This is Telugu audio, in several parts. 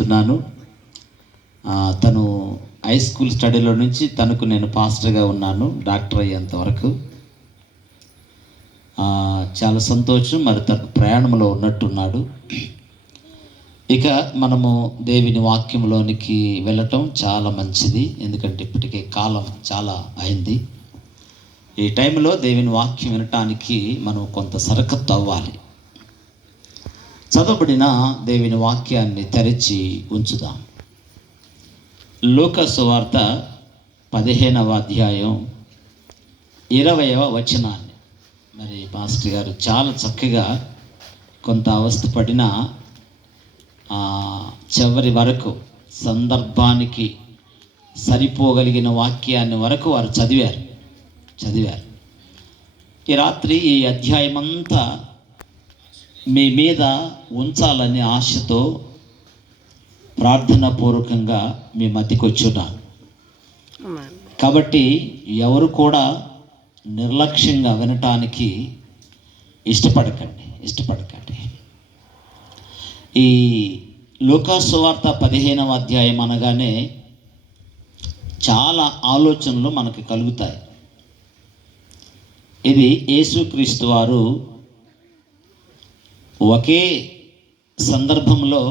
తెలియపరుస్తున్నాను. తను హై స్కూల్ స్టడీలో నుంచి తనకు నేను పాస్టర్గా ఉన్నాను డాక్టర్ అయ్యేంత వరకు. చాలా సంతోషం. మరి తనకు ప్రయాణంలో ఉన్నట్టున్నాడు. ఇక మనము దేవుని వాక్యంలోనికి వెళ్ళటం చాలా మంచిది, ఎందుకంటే ఇప్పటికే కాలం చాలా అయింది. ఈ టైంలో దేవుని వాక్యం వినటానికి మనం కొంత సరకత్తు అవ్వాలి. చదవబడిన దేవుని వాక్యాన్ని తెరిచి ఉంచుదాం. లూకా సువార్త 15వ అధ్యాయం 20వ వచనాన్ని మరి పాస్టర్ గారు చాలా చక్కగా కొంత అవస్థపడిన చివరి వరకు సందర్భానికి సరిపోగలిగిన వాక్యాన్ని వరకు వారు చదివారు. ఈ రాత్రి ఈ అధ్యాయమంతా మీ మీద ఉంచాలని ఆశతో ప్రార్థనాపూర్వకంగా మీ మధ్యకి వచ్చున్నాను. కాబట్టి ఎవరు కూడా నిర్లక్ష్యంగా వినటానికి ఇష్టపడకండి. ఈ లూకా సువార్త 15వ అధ్యాయం అనగానే చాలా ఆలోచనలు మనకు కలుగుతాయి. ఇది యేసుక్రీస్తు వారు ఒకే సందర్భంలో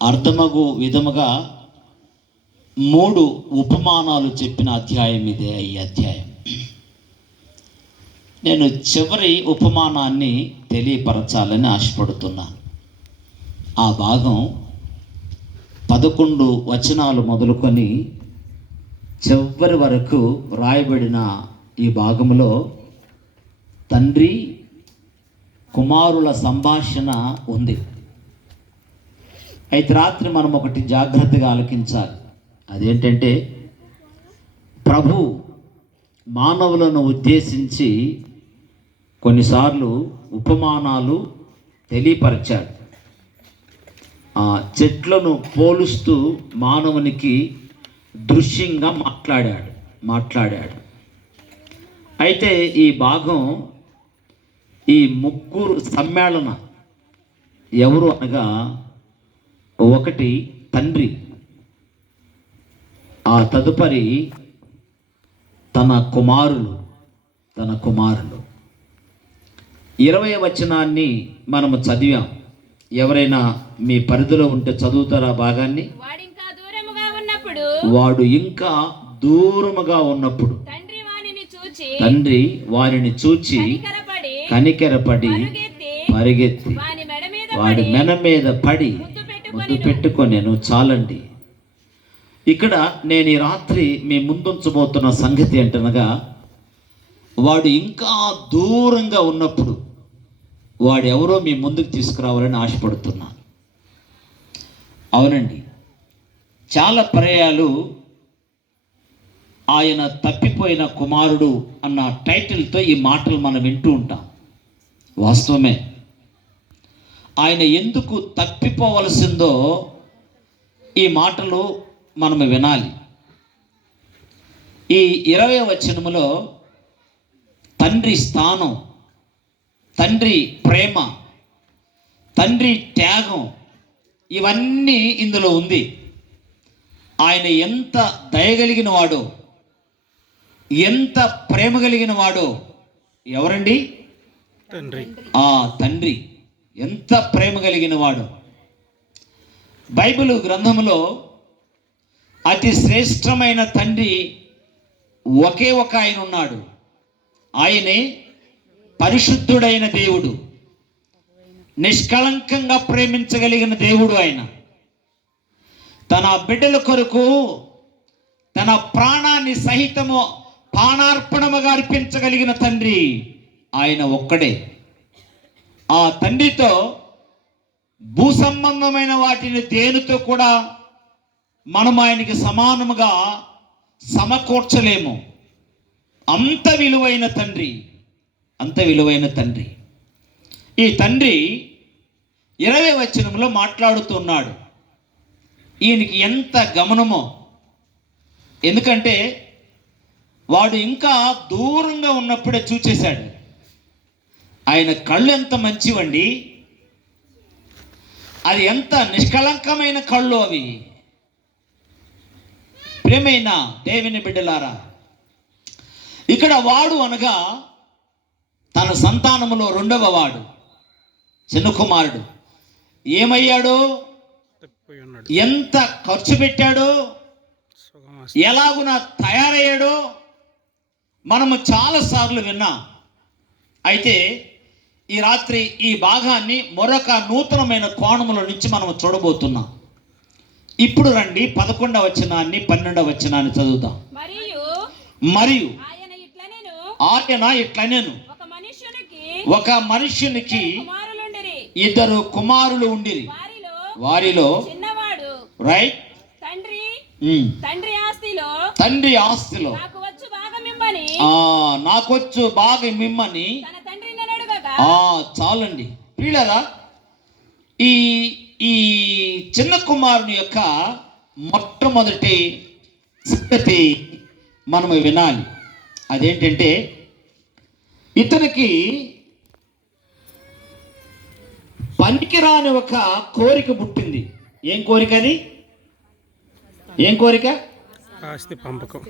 అర్థమగు విధముగా 3 ఉపమానాలు చెప్పిన అధ్యాయం ఇదే. ఈ అధ్యాయం నేను చివరి ఉపమానాన్ని తెలియపరచాలని ఆశపడుతున్నాను. ఆ భాగం 11 వచనాలు మొదలుకొని చివరి వరకు రాయబడిన ఈ భాగంలో తండ్రి కుమారుల సంభాషణ ఉంది. అయితే రాత్రి మనం ఒకటి జాగ్రత్తగా ఆలకించాలి. అదేంటంటే ప్రభు మానవులను ఉద్దేశించి కొన్నిసార్లు ఉపమానాలు తెలియపరిచాడు. చెట్లను పోలుస్తూ మానవునికి దృశ్యంగా మాట్లాడాడు. అయితే ఈ భాగం ఈ ముగ్గురు సమ్మేళన ఎవరు అనగా, ఒకటి తండ్రి, ఆ తదుపరి తన కుమారులు 20వ వచనాన్ని మనము చదివాం. ఎవరైనా మీ పరిధిలో ఉంటే చదువుతారా భాగాన్ని? వాడు ఇంకా దూరముగా ఉన్నప్పుడు తండ్రి వారిని చూచి కనికెరపడి పరిగెత్తి వాడి మెడ మీద పడి ముద్దు పెట్టుకొనెను. చాలండి. ఇక్కడ నేను ఈ రాత్రి మీ ముందుంచబోతున్న సంగతి ఏంటనగా, వాడు ఇంకా దూరంగా ఉన్నప్పుడు వాడు ఎవరో మీ ముందుకు తీసుకురావాలని ఆశపడుతున్నాను. అవునండి, చాలా పర్యాయాలు ఆయన తప్పిపోయిన కుమారుడు అన్న టైటిల్తో ఈ మాటలు మనం వింటూ ఉంటాం. వాస్తవమే. ఆయన ఎందుకు తప్పిపోవలసిందో ఈ మాటలు మనము వినాలి. ఈ 20వ వచనములో తండ్రి స్థానం, తండ్రి ప్రేమ, తండ్రి త్యాగం ఇవన్నీ ఇందులో ఉంది. ఆయన ఎంత దయగలిగిన వాడో, ఎంత ప్రేమ కలిగిన వాడో. ఎవరండి? తండ్రి ఎంత ప్రేమ కలిగిన వాడు. బైబిల్ గ్రంథంలో అతి శ్రేష్టమైన తండ్రి ఒకే ఒక ఆయన ఉన్నాడు. ఆయనే పరిశుద్ధుడైన దేవుడు, నిష్కళంకంగా ప్రేమించగలిగిన దేవుడు. ఆయన తన బిడ్డల కొరకు తన ప్రాణాన్ని సహితము పానార్పణముగా అర్పించగలిగిన తండ్రి ఆయన ఒక్కడే. ఆ తండ్రితో భూ సంబంధమైన వాటిని దేనితో కూడా మనం ఆయనకి సమానముగా సమకూర్చలేము. అంత విలువైన తండ్రి. ఈ తండ్రి 20వ వచనంలో మాట్లాడుతున్నాడు. ఈయనకి ఎంత గమనమో, ఎందుకంటే వాడు ఇంకా దూరంగా ఉన్నప్పుడే చూచేశాడు. ఆయన కళ్ళు ఎంత మంచివండి. అది ఎంత నిష్కళంకమైన కళ్ళు అవి. ప్రియమైన దేవుని బిడ్డలారా, ఇక్కడ వాడు అనగా తన సంతానములో రెండవ వాడు, చిన్న కుమారుడు ఏమయ్యాడో, ఎంత ఖర్చు పెట్టాడో, ఎలాగున తయారయ్యాడో మనము చాలాసార్లు విన్నాం. అయితే ఈ రాత్రి ఈ భాగాన్ని మరొక నూతనమైన కోణముల నుంచి మనం చూడబోతున్నాం. ఇప్పుడు రండి 11వ వచనాన్ని 12వ వచనాన్ని చదువుతాం. మరియు ఆయన ఇట్లనేను, ఒక మనుష్యునికి ఇద్దరు కుమారులు ఉండిరి. వారిలో రైట్ తండ్రి ఆస్తిలో నాకొచ్చు బాగా మిమ్మని. చాలండి ప్రియులారా, ఈ చిన్న కుమారుని యొక్క మొట్టమొదటి సంగతి మనము వినాలి. అదేంటంటే, ఇతనికి పనికిరాని ఒక కోరిక పుట్టింది. ఏం కోరిక అది? ఏం కోరిక? ఆస్తి పంపకం.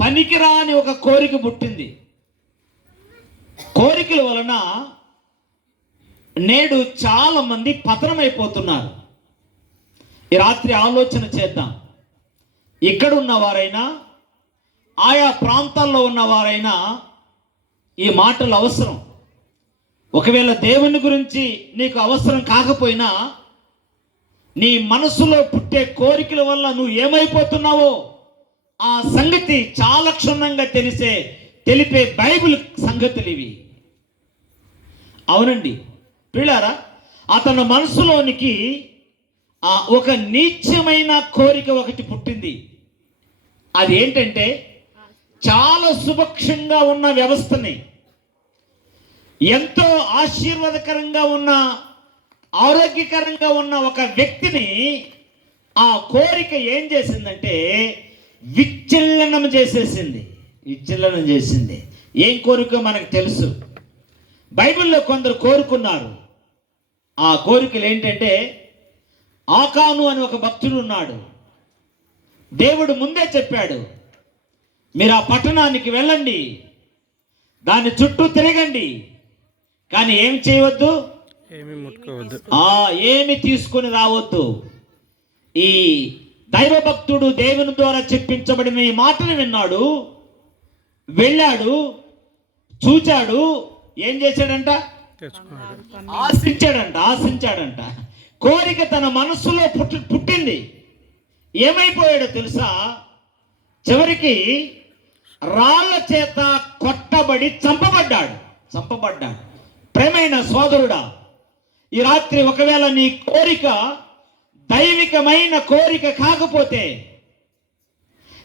పనికిరాని ఒక కోరిక పుట్టింది. కోరికల వలన నేడు చాలా మంది పతనమైపోతున్నారు. ఈ రాత్రి ఆలోచన చేద్దాం. ఇక్కడ ఉన్నవారైనా ఆయా ప్రాంతాల్లో ఉన్నవారైనా ఈ మాటలు అవసరం. ఒకవేళ దేవుని గురించి నీకు అవసరం కాకపోయినా, నీ మనసులో పుట్టే కోరికల వల్ల నువ్వు ఏమైపోతున్నావో ఆ సంగతి చాలా క్షుణ్ణంగా తెలిపే బైబిల్ సంగతులు ఇవి. అవునండి పిల్లారా, అతని మనసులోనికి ఒక నీచమైన కోరిక ఒకటి పుట్టింది. అది ఏంటంటే, చాలా సుభిక్షంగా ఉన్న వ్యవస్థని, ఎంతో ఆశీర్వాదకరంగా ఉన్న, ఆరోగ్యకరంగా ఉన్న ఒక వ్యక్తిని ఆ కోరిక ఏం చేసిందంటే విచ్ఛిన్నం చేసేసింది. విచ్ఛిన్నం చేసింది. ఏం కోరిక మనకు తెలుసు. బైబిల్లో కొందరు కోరుకున్నారు. ఆ కోరికలు ఏంటంటే, ఆకాను అని ఒక భక్తుడు ఉన్నాడు. దేవుడు ముందే చెప్పాడు, మీరు ఆ పట్టణానికి వెళ్ళండి, దాని చుట్టూ తిరగండి, కానీ ఏం చేయవద్దు, ఏమి ముట్టుకోవద్దు, ఏమి తీసుకొని రావద్దు. ఈ దైవభక్తుడు దేవుని ద్వారా చెప్పించబడిన ఈ మాటను విన్నాడు, వెళ్ళాడు, చూచాడు, ఏం చేశాడంట? ఆశించాడంట. కోరిక తన మనస్సులో పుట్టింది. ఏమైపోయాడో తెలుసా? చివరికి రాళ్ల చేత కొట్టబడి చంపబడ్డాడు. ప్రేమైన సోదరుడా, ఈ రాత్రి ఒకవేళ నీ కోరిక దైవికమైన కోరిక కాకపోతే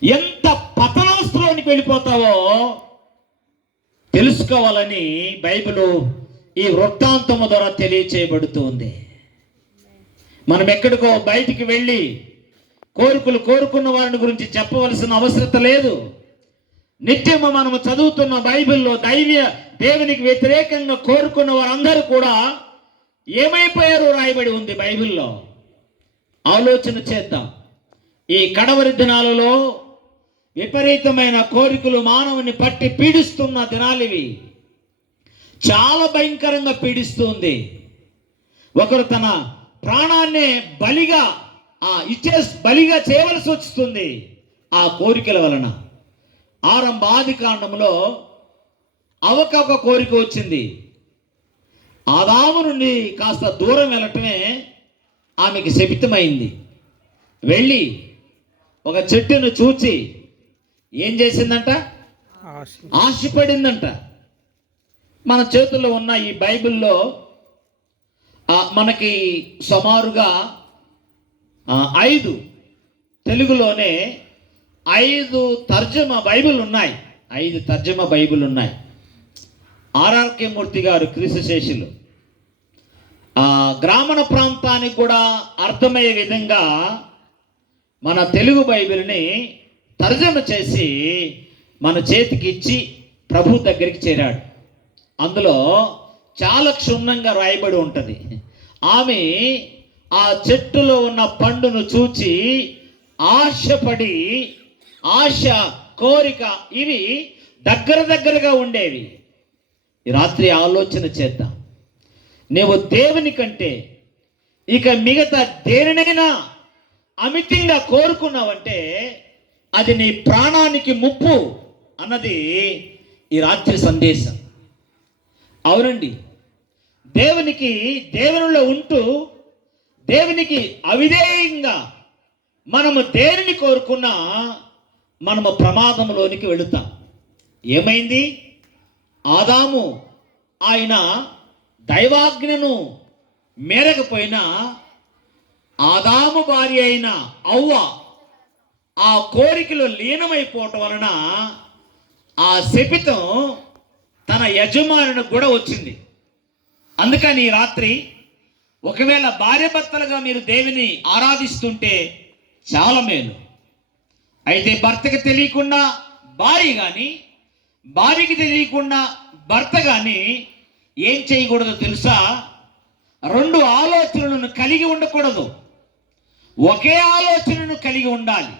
ఎంత పతనాస్త్రంలోనికి వెళ్ళిపోతావో తెలుసుకోవాలని బైబిల్ ఈ వృత్తాంతము ద్వారా తెలియచేయబడుతుంది. మనం ఎక్కడికో బయటికి వెళ్ళి కోరికలు కోరుకున్న వారిని గురించి చెప్పవలసిన అవసరం లేదు. నిత్యము మనము చదువుతున్న బైబిల్లో దేవునికి వ్యతిరేకంగా కోరుకున్న వారందరూ కూడా ఏమైపోయారో రాయబడి ఉంది బైబిల్లో. ఆలోచన చేద్దాం. ఈ కడవరి దినాలలో విపరీతమైన కోరికలు మానవుని పట్టి పీడిస్తున్న దినాలివి. చాలా భయంకరంగా పీడిస్తుంది. ఒకరు తన ప్రాణాన్నే బలిగా చేయవలసి వస్తుంది ఆ కోరికల వలన. ఆది కాండంలో ఒక కోరిక వచ్చింది. ఆదాము నుండి కాస్త దూరం వెళ్ళటమే ఆమెకి శపితమైంది. వెళ్ళి ఒక చెట్టును చూచి ఏం చేసిందంట? ఆశపడిందంట. మన చేతుల్లో ఉన్న ఈ బైబిల్లో మనకి సుమారుగా 5 తెలుగులోనే 5 తర్జమా బైబిల్ ఉన్నాయి. 5 తర్జమా బైబిల్ ఉన్నాయి. ఆర్ఆర్కే మూర్తి గారు క్రీస్తుశేషులు గ్రామీణ ప్రాంతానికి కూడా అర్థమయ్యే విధంగా మన తెలుగు బైబిల్ని తర్జమ చేసి మన చేతికి ఇచ్చి ప్రభు దగ్గరికి చేరాడు. అందులో చాలా క్షుణ్ణంగా రాయబడి ఉంటుంది. ఆమె ఆ చెట్టులో ఉన్న పండును చూచి ఆశపడి, ఆశ, కోరిక ఇవి దగ్గరగా ఉండేవి. ఈ రాత్రి ఆలోచన చేద్దాం. నీవు దేవుని కంటే ఇక మిగతా దేనినైనా అమితంగా కోరుకున్నావంటే అది నీ ప్రాణానికి ముప్పు అన్నది ఈ రాత్రి సందేశం. అవునండి, దేవునిలో ఉంటూ దేవునికి అవిధేయంగా మనము దేనిని కోరుకున్నా మనము ప్రమాదంలోనికి వెళుతాం. ఏమైంది? ఆదాము ఆయన దైవాజ్ఞను మేరకపోయినా ఆదాము భార్య అయిన అవ్వ ఆ కోరికలో లీనమైపోవటం వలన ఆ శపితం తన యజమానుని కూడా వచ్చింది. అందుకని ఈ రాత్రి ఒకవేళ భార్య భర్తలుగా మీరు దేవుని ఆరాధిస్తుంటే చాలా మేలు. అయితే భర్తకి తెలియకుండా భార్య కానీ, భార్యకి తెలియకుండా భర్త కానీ ఏం చేయకూడదో తెలుసా? రెండు ఆలోచనలను కలిగి ఉండకూడదు, ఒకే ఆలోచనను కలిగి ఉండాలి.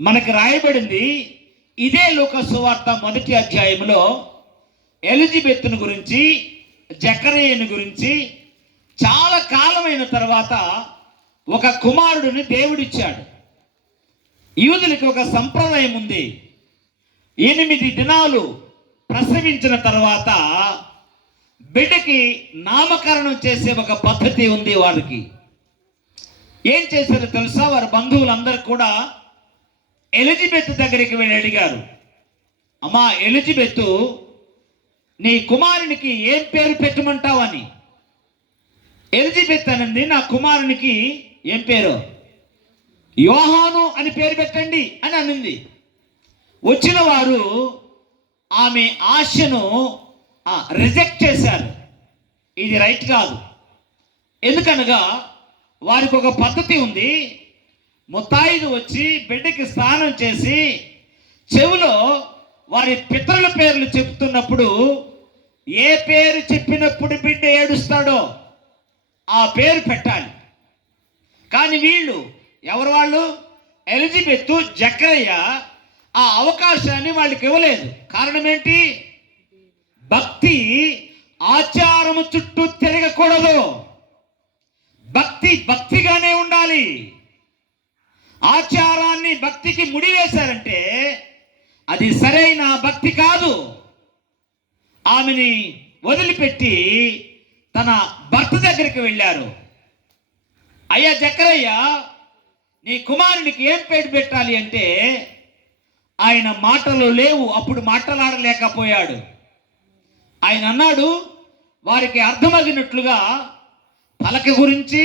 మనకు రాయబడింది ఇదే లూకా సువార్త 1వ అధ్యాయంలో ఎలిజబెత్ను గురించి, జకరియను గురించి. చాలా కాలమైన తర్వాత ఒక కుమారుడిని దేవుడిచ్చాడు. యూదులకి ఒక సంప్రదాయం ఉంది. 8 దినాలు ప్రసవించిన తర్వాత బిడ్డకి నామకరణం చేసే ఒక పద్ధతి ఉంది వారికి. ఏం చేశారో తెలుసా? వారి బంధువులందరూ కూడా ఎలిజబెత్ దగ్గరికి వెళ్ళి అడిగారు, అమ్మా ఎలిజబెత్, నీ కుమారునికి ఏం పేరు పెట్టమంటావని. ఎలిజబెత్ అనింది, నా కుమారునికి ఏం పేరు? యోహాను అని పేరు పెట్టండి అని అనింది. వచ్చిన వారు ఆమె ఆశను రిజెక్ట్ చేశారు. ఇది రైట్ కాదు. ఎందుకనగా వారికి ఒక పద్ధతి ఉంది. ముత్తాయిదు వచ్చి బిడ్డకి స్నానం చేసి చెవిలో వారి పితరుల పేర్లు చెప్తున్నప్పుడు ఏ పేరు చెప్పినప్పుడు బిడ్డ ఏడుస్తాడో ఆ పేరు పెట్టాలి. కానీ వీళ్ళు వాళ్ళు? ఎలిజబెత్, జకరయ్య ఆ అవకాశాన్ని వాళ్ళకి ఇవ్వలేదు. కారణం ఏంటి? భక్తి ఆచారము చుట్టూ తిరగకూడదు. భక్తిగానే ఉండాలి. ఆచారాన్ని భక్తికి ముడివేశారంటే అది సరైన భక్తి కాదు. ఆమెని వదిలిపెట్టి తన భర్త దగ్గరికి వెళ్ళారు. అయ్యా జకరయ్య, నీ కుమారునికి ఏం పేరు పెట్టాలి అంటే ఆయన మాటలు లేవు. అప్పుడు మాట్లాడలేకపోయాడు. ఆయన అన్నాడు, వారికి అర్థమగినట్లుగా పలక గురించి,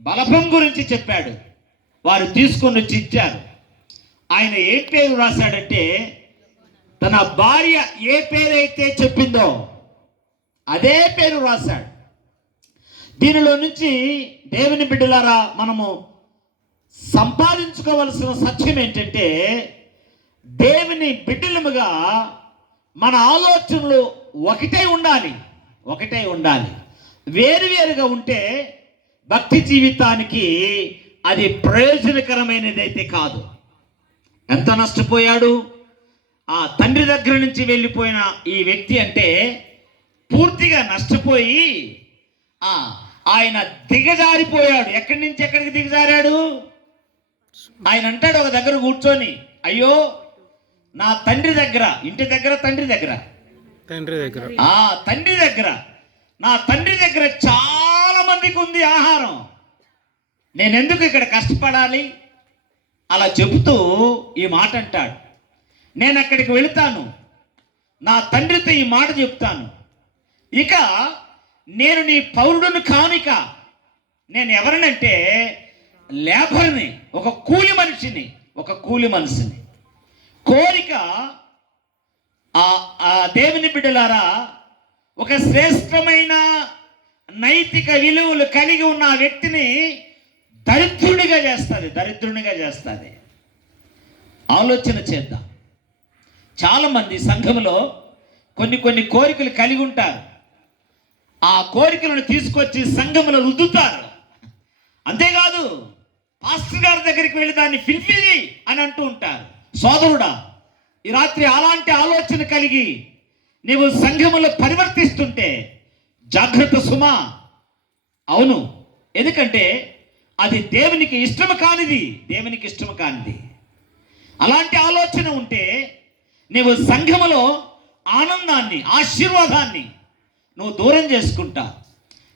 బలపం గురించి చెప్పాడు. వారు తీసుకొని వచ్చి ఇచ్చారు. ఆయన ఏం పేరు రాశాడంటే తన భార్య ఏ పేరైతే చెప్పిందో అదే పేరు రాశాడు. దీనిలో నుంచి దేవుని బిడ్డలారా మనము సంపాదించుకోవలసిన సత్యం ఏంటంటే దేవుని బిడ్డలముగా మన ఆలోచనలు ఒకటే ఉండాలి. వేరువేరుగా ఉంటే భక్తి జీవితానికి అది ప్రయోజనకరమైనదైతే కాదు. ఎంత నష్టపోయాడు ఆ తండ్రి దగ్గర నుంచి వెళ్ళిపోయిన ఈ వ్యక్తి అంటే, పూర్తిగా నష్టపోయి ఆయన దిగజారిపోయాడు. ఎక్కడి నుంచి ఎక్కడికి దిగజారాడు? ఆయన అంటాడు ఒక దగ్గర కూర్చొని, అయ్యో నా తండ్రి దగ్గర, ఇంటి దగ్గర తండ్రి దగ్గర నా తండ్రి దగ్గర చాలా మందికి ఉంది ఆహారం, నేనెందుకు ఇక్కడ కష్టపడాలి? అలా చెబుతూ ఈ మాట అంటాడు. నేను అక్కడికి వెళుతాను, నా తండ్రితో ఈ మాట చెప్తాను. ఇక నేను నీ పౌరుడును కానిక. నేను ఎవరినంటే లేబర్ని, ఒక కూలి మనిషిని. కోరిక దేవుని బిడ్డలారా ఒక శ్రేష్టమైన నైతిక విలువలు కలిగి ఉన్న వ్యక్తిని దరిద్రునిగా చేస్తుంది. ఆలోచన చేద్దాం. చాలామంది సంఘంలో కొన్ని కోరికలు కలిగి ఉంటారు. ఆ కోరికలను తీసుకొచ్చి సంఘంలో రుద్దుతారు. అంతేకాదు పాస్టర్ గారి దగ్గరికి వెళ్ళి దాన్ని ఫిల్ఫిల్ చేయి అని అంటూ ఉంటారు. సోదరుడా, ఈ రాత్రి అలాంటి ఆలోచన కలిగి నీవు సంఘములో పరివర్తిస్తుంటే జాగ్రత్త సుమా. అవును, ఎందుకంటే అది దేవునికి ఇష్టము కానిది, దేవునికి ఇష్టము కానిది. అలాంటి ఆలోచన ఉంటే నీవు సంఘములో ఆనందాన్ని, ఆశీర్వాదాన్ని నువ్వు దూరం చేసుకుంటా.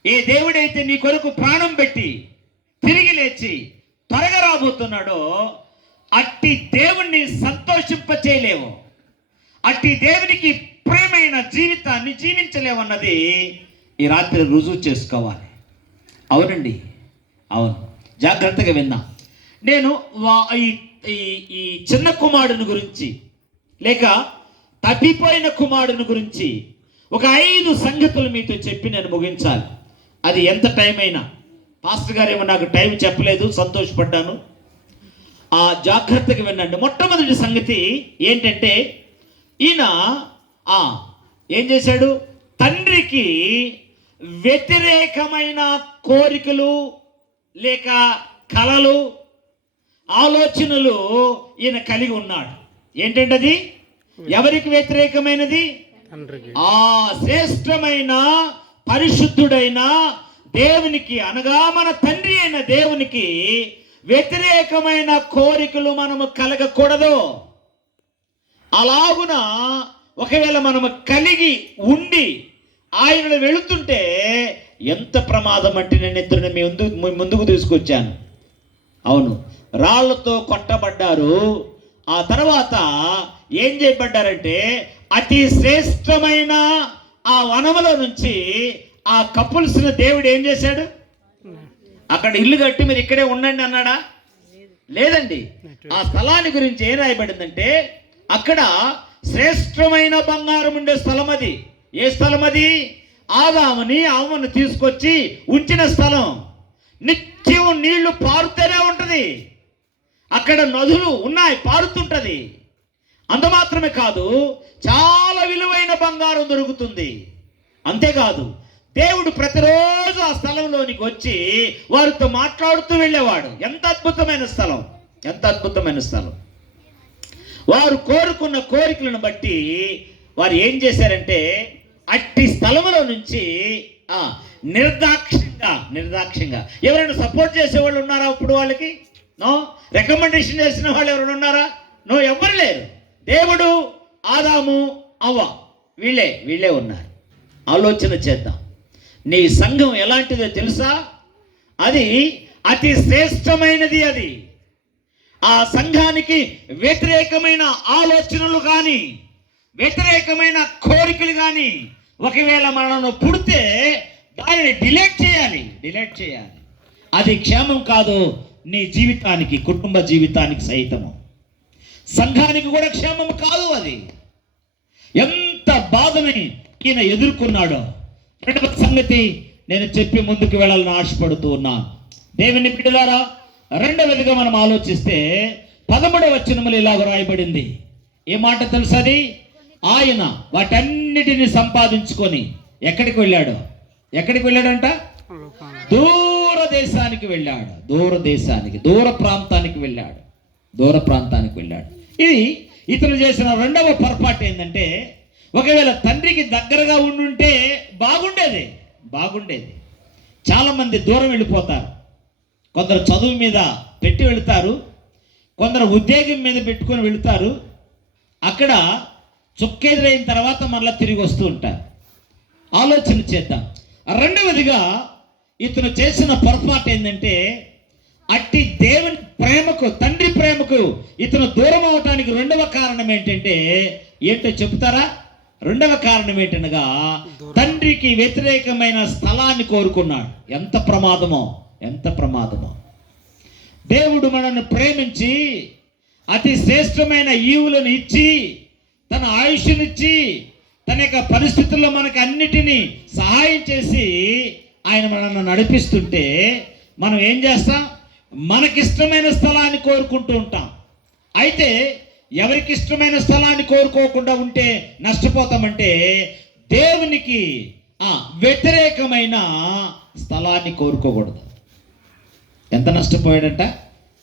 ఏ దేవుడైతే నీ కొరకు ప్రాణం పెట్టి తిరిగి లేచి త్వరగా రాబోతున్నాడో అట్టి దేవుణ్ణి సంతోషింపచేయలేవు, అట్టి దేవునికి ప్రేమైన జీవితాన్ని జీవించలేవన్నది ఈ రాత్రి రుజువు చేసుకోవాలి. అవునండి, అవును, జాగ్రత్తగా విన్నా. నేను ఈ చిన్న కుమారుని గురించి లేక తప్పిపోయిన కుమారుని గురించి ఒక 5 సంగతులు మీతో చెప్పి నేను ముగించాలి. అది ఎంత టైం అయినా. పాస్టర్ గారు ఏమో నాకు టైం చెప్పలేదు, సంతోషపడ్డాను. జాగ్రత్తగా వినండి. మొట్టమొదటి సంగతి ఏంటంటే, ఈయన ఏం చేశాడు? తండ్రికి వ్యతిరేకమైన కోరికలు లేక కలలు, ఆలోచనలు ఈయన కలిగి ఉన్నాడు. ఏంటంటే అది ఎవరికి వ్యతిరేకమైనది? తండ్రికి. శ్రేష్టమైన పరిశుద్ధుడైన దేవునికి, అనగా మన తండ్రి అయిన దేవునికి వ్యతిరేకమైన కోరికలు మనము కలగకూడదు. అలాగున ఒకవేళ మనము కలిగి ఉండి ఆయన వెళుతుంటే ఎంత ప్రమాదం అంటే, నేను ఇద్దరిని మీ ముందుకు తీసుకొచ్చాను. అవును, రాళ్లతో కొట్టబడ్డారు. ఆ తర్వాత ఏం చేయబడ్డారంటే, అతి శ్రేష్టమైన ఆ వనములో నుంచి ఆ కపుల్స్ని దేవుడు ఏం చేశాడు? అక్కడ ఇల్లు కట్టి మీరు ఇక్కడే ఉండండి అన్నాడా? లేదండి. ఆ స్థలాన్ని గురించి ఏం రాయబడిందంటే, అక్కడ శ్రేష్టమైన బంగారం ఉండే స్థలం అది. ఏ స్థలం అది? ఆదాముని అవ్వను తీసుకొచ్చి ఉంచిన స్థలం. నిత్యం నీళ్లు పారుతూనే ఉంటది. అక్కడ నదులు ఉన్నాయి, పారుతుంటది. అంత మాత్రమే కాదు, చాలా విలువైన బంగారం దొరుకుతుంది. అంతేకాదు, దేవుడు ప్రతిరోజు ఆ స్థలంలోనికి వచ్చి వారితో మాట్లాడుతూ వెళ్ళేవాడు. ఎంత అద్భుతమైన స్థలం, ఎంత అద్భుతమైన స్థలం. వారు కోరుకున్న కోరికలను బట్టి వారు ఏం చేశారంటే, అట్టి స్థలంలో నుంచి నిర్దాక్ష్యంగా ఎవరైనా సపోర్ట్ చేసేవాళ్ళు ఉన్నారా? ఇప్పుడు వాళ్ళకి రికమెండేషన్ చేసిన వాళ్ళు ఎవరైనా ఉన్నారా? ఎవరు లేరు. దేవుడు, ఆదాము, అవ్వ వీళ్ళే ఉన్నారు. ఆలోచన చేద్దాం. నీ సంఘం ఎలాంటిదో తెలుసా? అది అతి శ్రేష్టమైనది. అది ఆ సంఘానికి వ్యతిరేకమైన ఆలోచనలు కానీ, వ్యతిరేకమైన కోరికలు కానీ ఒకవేళ మనను పుడితే దానిని డిలీట్ చేయాలి. అది క్షేమం కాదు నీ జీవితానికి, కుటుంబ జీవితానికి సైతము, సంఘానికి కూడా క్షేమం కాదు. అది ఎంత బాధని ఈయన ఎదుర్కొన్నాడో. రెండవ సంగతి నేను చెప్పి ముందుకు వెళ్ళాలని ఆశపడుతూ ఉన్నాను. దేవుని బిడ్డలారా, రెండవదిగా మనం ఆలోచిస్తే 13వ వచనములో ఇలాగ రాయబడింది. ఏ మాట తెలుసు? అది ఆయన వాటన్నిటిని సంపాదించుకొని ఎక్కడికి వెళ్ళాడంట? దూర దేశానికి వెళ్ళాడు. దూర ప్రాంతానికి వెళ్ళాడు. ఇది ఇతను చేసిన రెండవ పొరపాటు ఏంటంటే, ఒకవేళ తండ్రికి దగ్గరగా ఉండుంటే బాగుండేది. చాలా మంది దూరం వెళ్ళిపోతారు. కొందరు చదువు మీద పెట్టి వెళుతారు, కొందరు ఉద్యోగం మీద పెట్టుకొని వెళుతారు. అక్కడ చుక్కెదురైన తర్వాత మళ్ళీ తిరిగి వస్తూ ఉంటారు. ఆలోచన చేద్దాం. రెండవదిగా ఇతను చేసిన పొరపాటు ఏంటంటే, అట్టి దేవుని ప్రేమకు, తండ్రి ప్రేమకు ఇతను దూరం అవటానికి రెండవ కారణం ఏంటో చెప్తారా? రెండవ కారణం ఏంటనగా, తండ్రికి వ్యతిరేకమైన స్థలాన్ని కోరుకున్నాడు. ఎంత ప్రమాదమో. దేవుడు మనల్ని ప్రేమించి అతి శ్రేష్టమైన ఈవులను ఇచ్చి, తన ఆయుష్నిచ్చి, తన యొక్క పరిస్థితుల్లో మనకు అన్నిటినీ సహాయం చేసి ఆయన మనల్ని నడిపిస్తుంటే మనం ఏం చేస్తాం? మనకిష్టమైన స్థలాన్ని కోరుకుంటూ ఉంటాం. అయితే ఎవరికి ఇష్టమైన స్థలాన్ని కోరుకోకుండా ఉంటే నష్టపోతామంటే, దేవునికి వ్యతిరేకమైన స్థలాన్ని కోరుకోకూడదు. ఎంత నష్టపోయాడంట.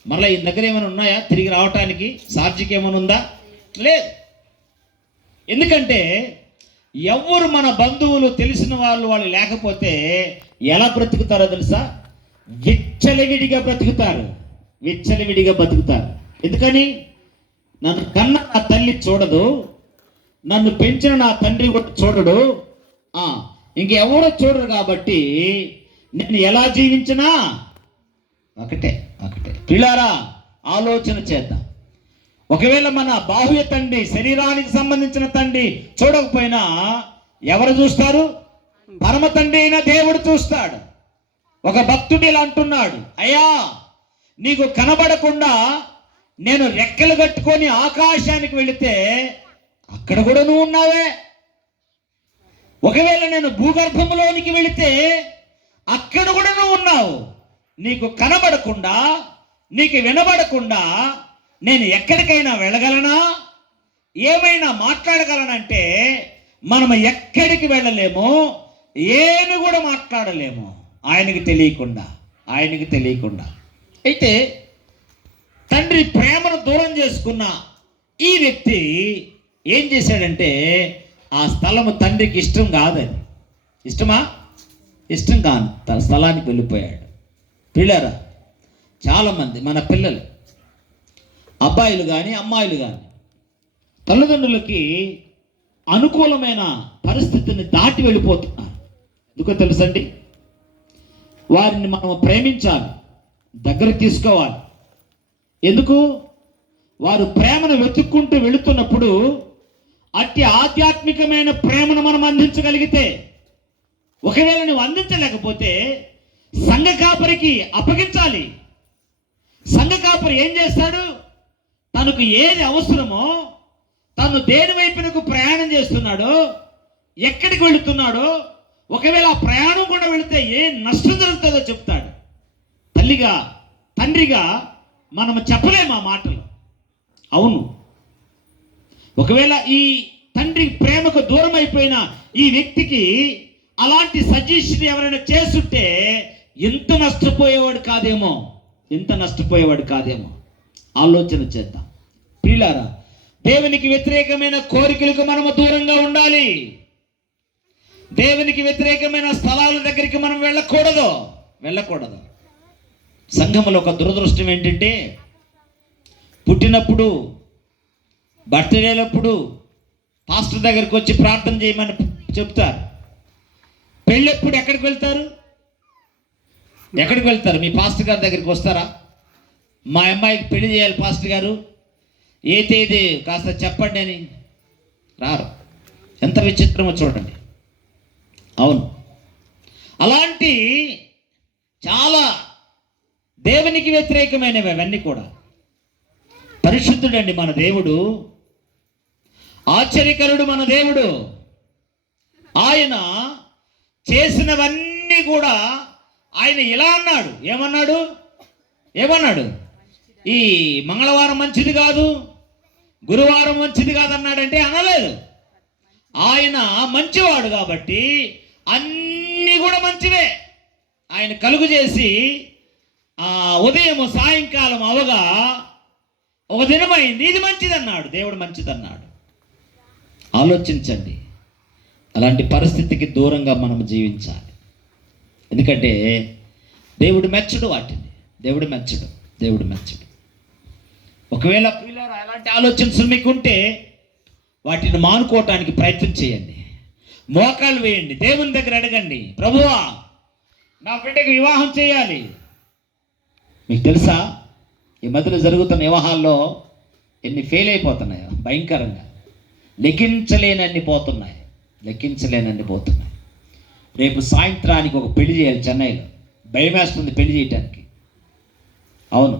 మళ్ళీ ఈ దగ్గర ఏమైనా ఉన్నాయా తిరిగి రావటానికి? సాక్షికి ఏమైనా ఉందా? లేదు. ఎందుకంటే ఎవరు మన బంధువులు తెలిసిన వాళ్ళు లేకపోతే ఎలా బ్రతుకుతారో తెలుసా? విచ్చలవిడిగా బ్రతుకుతారు, విచ్చలవిడిగా బతుకుతారు. ఎందుకని? నన్ను కన్న నా తల్లి చూడదు, నన్ను పెంచిన నా తండ్రి కూడా చూడడు, ఇంకెవరో చూడరు, కాబట్టి నేను ఎలా జీవించినా ఒకటే. పిల్లారా, ఆలోచన చేద్దాం. ఒకవేళ మన బాహ్య తండ్రి, శరీరానికి సంబంధించిన తండ్రి చూడకపోయినా ఎవరు చూస్తారు? పరమ తండ్రి అయిన దేవుడు చూస్తాడు. ఒక భక్తుడు ఇలా అంటున్నాడు, అయ్యా నీకు కనబడకుండా నేను రెక్కలు కట్టుకొని ఆకాశానికి వెళితే అక్కడ కూడా నువ్వు ఉన్నావే. ఒకవేళ నేను భూగర్భంలోనికి వెళితే అక్కడ కూడా నువ్వు ఉన్నావు. నీకు కనబడకుండా, నీకు వినబడకుండా నేను ఎక్కడికైనా వెళ్ళగలనా? ఏమైనా మాట్లాడగలనంటే మనం ఎక్కడికి వెళ్ళలేము, ఏమి కూడా మాట్లాడలేము ఆయనకి తెలియకుండా. అయితే తండ్రి ప్రేమను దూరం చేసుకున్న ఈ వ్యక్తి ఏం చేశాడంటే, ఆ స్థలము తండ్రికి ఇష్టం కాదని, ఇష్టం కాదు, తన స్థలానికి వెళ్ళిపోయాడు. పిల్లరా, చాలామంది మన పిల్లలు, అబ్బాయిలు కానీ అమ్మాయిలు కానీ, తల్లిదండ్రులకి అనుకూలమైన పరిస్థితిని దాటి వెళ్ళిపోతున్నారు. ఎందుకో తెలుసండి? వారిని మనం ప్రేమించాలి, దగ్గరకు తీసుకోవాలి. ఎందుకు? వారు ప్రేమను వెతుక్కుంటూ వెళుతున్నప్పుడు అట్టి ఆధ్యాత్మికమైన ప్రేమను మనం అందించగలిగితే, ఒకవేళ నువ్వు అందించలేకపోతే సంఘ కాపరికి అప్పగించాలి. సంఘ కాపరి ఏం చేస్తాడు? తనకు ఏది అవసరమో, తను దేని వైపునకు ప్రయాణం చేస్తున్నాడో, ఎక్కడికి వెళుతున్నాడో, ఒకవేళ ఆ ప్రయాణం కూడా వెళితే ఏ నష్టం జరుగుతుందో చెప్తాడు. తల్లిగా, తండ్రిగా మనము చెప్పలేము ఆ మాటలు. అవును, ఒకవేళ ఈ తండ్రి ప్రేమకు దూరం అయిపోయిన ఈ వ్యక్తికి అలాంటి సజెషన్ ఎవరైనా చేస్తుంటే ఇంత నష్టపోయేవాడు కాదేమో. ఆలోచన చేద్దాం. ప్రియులారా, దేవునికి వ్యతిరేకమైన కోరికలకు మనము దూరంగా ఉండాలి. దేవునికి వ్యతిరేకమైన స్థలాల దగ్గరికి మనం వెళ్ళకూడదు. సంఘంలో ఒక దురదృష్టం ఏంటంటే, పుట్టినప్పుడు, బర్త్డేలప్పుడు పాస్టర్ దగ్గరికి వచ్చి ప్రార్థన చేయమని చెప్తారు. పెళ్ళెప్పుడు ఎక్కడికి వెళ్తారు? మీ పాస్టర్ గారి దగ్గరికి వస్తారా? మా అమ్మాయికి పెళ్లి చేయాలి పాస్టర్ గారు, ఏ తేదీ కాస్త చెప్పండి అని రారు. ఎంత విచిత్రమో చూడండి. అవును, అలాంటి చాలా దేవునికి వ్యతిరేకమైనవి అవన్నీ కూడా. పరిశుద్ధుడండి మన దేవుడు, ఆశ్చర్యకరుడు మన దేవుడు. ఆయన చేసినవన్నీ కూడా ఆయన ఇలా అన్నాడు. ఏమన్నాడు? ఈ మంగళవారం మంచిది కాదు, గురువారం మంచిది కాదు అన్నాడంటే అనలేదు. ఆయన మంచివాడు కాబట్టి అన్నీ కూడా మంచివే. ఆయన కలుగు చేసి ఉదయం సాయంకాలం అవగా ఒక దినమైంది, ఇది మంచిదన్నాడు, దేవుడు మంచిదన్నాడు. ఆలోచించండి, అలాంటి పరిస్థితికి దూరంగా మనం జీవించాలి. ఎందుకంటే దేవుడు మెచ్చడు వాటిని, దేవుడు మెచ్చడు. ఒకవేళ పిల్లలు అలాంటి ఆలోచనలు మీకుంటే వాటిని మానుకోవటానికి ప్రయత్నం చేయండి. మోకాలు వేయండి, దేవుని దగ్గర అడగండి, ప్రభువా నా బిడ్డకి వివాహం చేయాలి. మీకు తెలుసా, ఈ మధ్యలో జరుగుతున్న వివాహాల్లో ఎన్ని ఫెయిల్ అయిపోతున్నాయో, భయంకరంగా లెక్కించలేనన్ని పోతున్నాయి. రేపు సాయంత్రానికి ఒక పెళ్లి చేయాలి చెన్నైలో. భయం వేస్తుంది పెళ్లి చేయటానికి. అవును,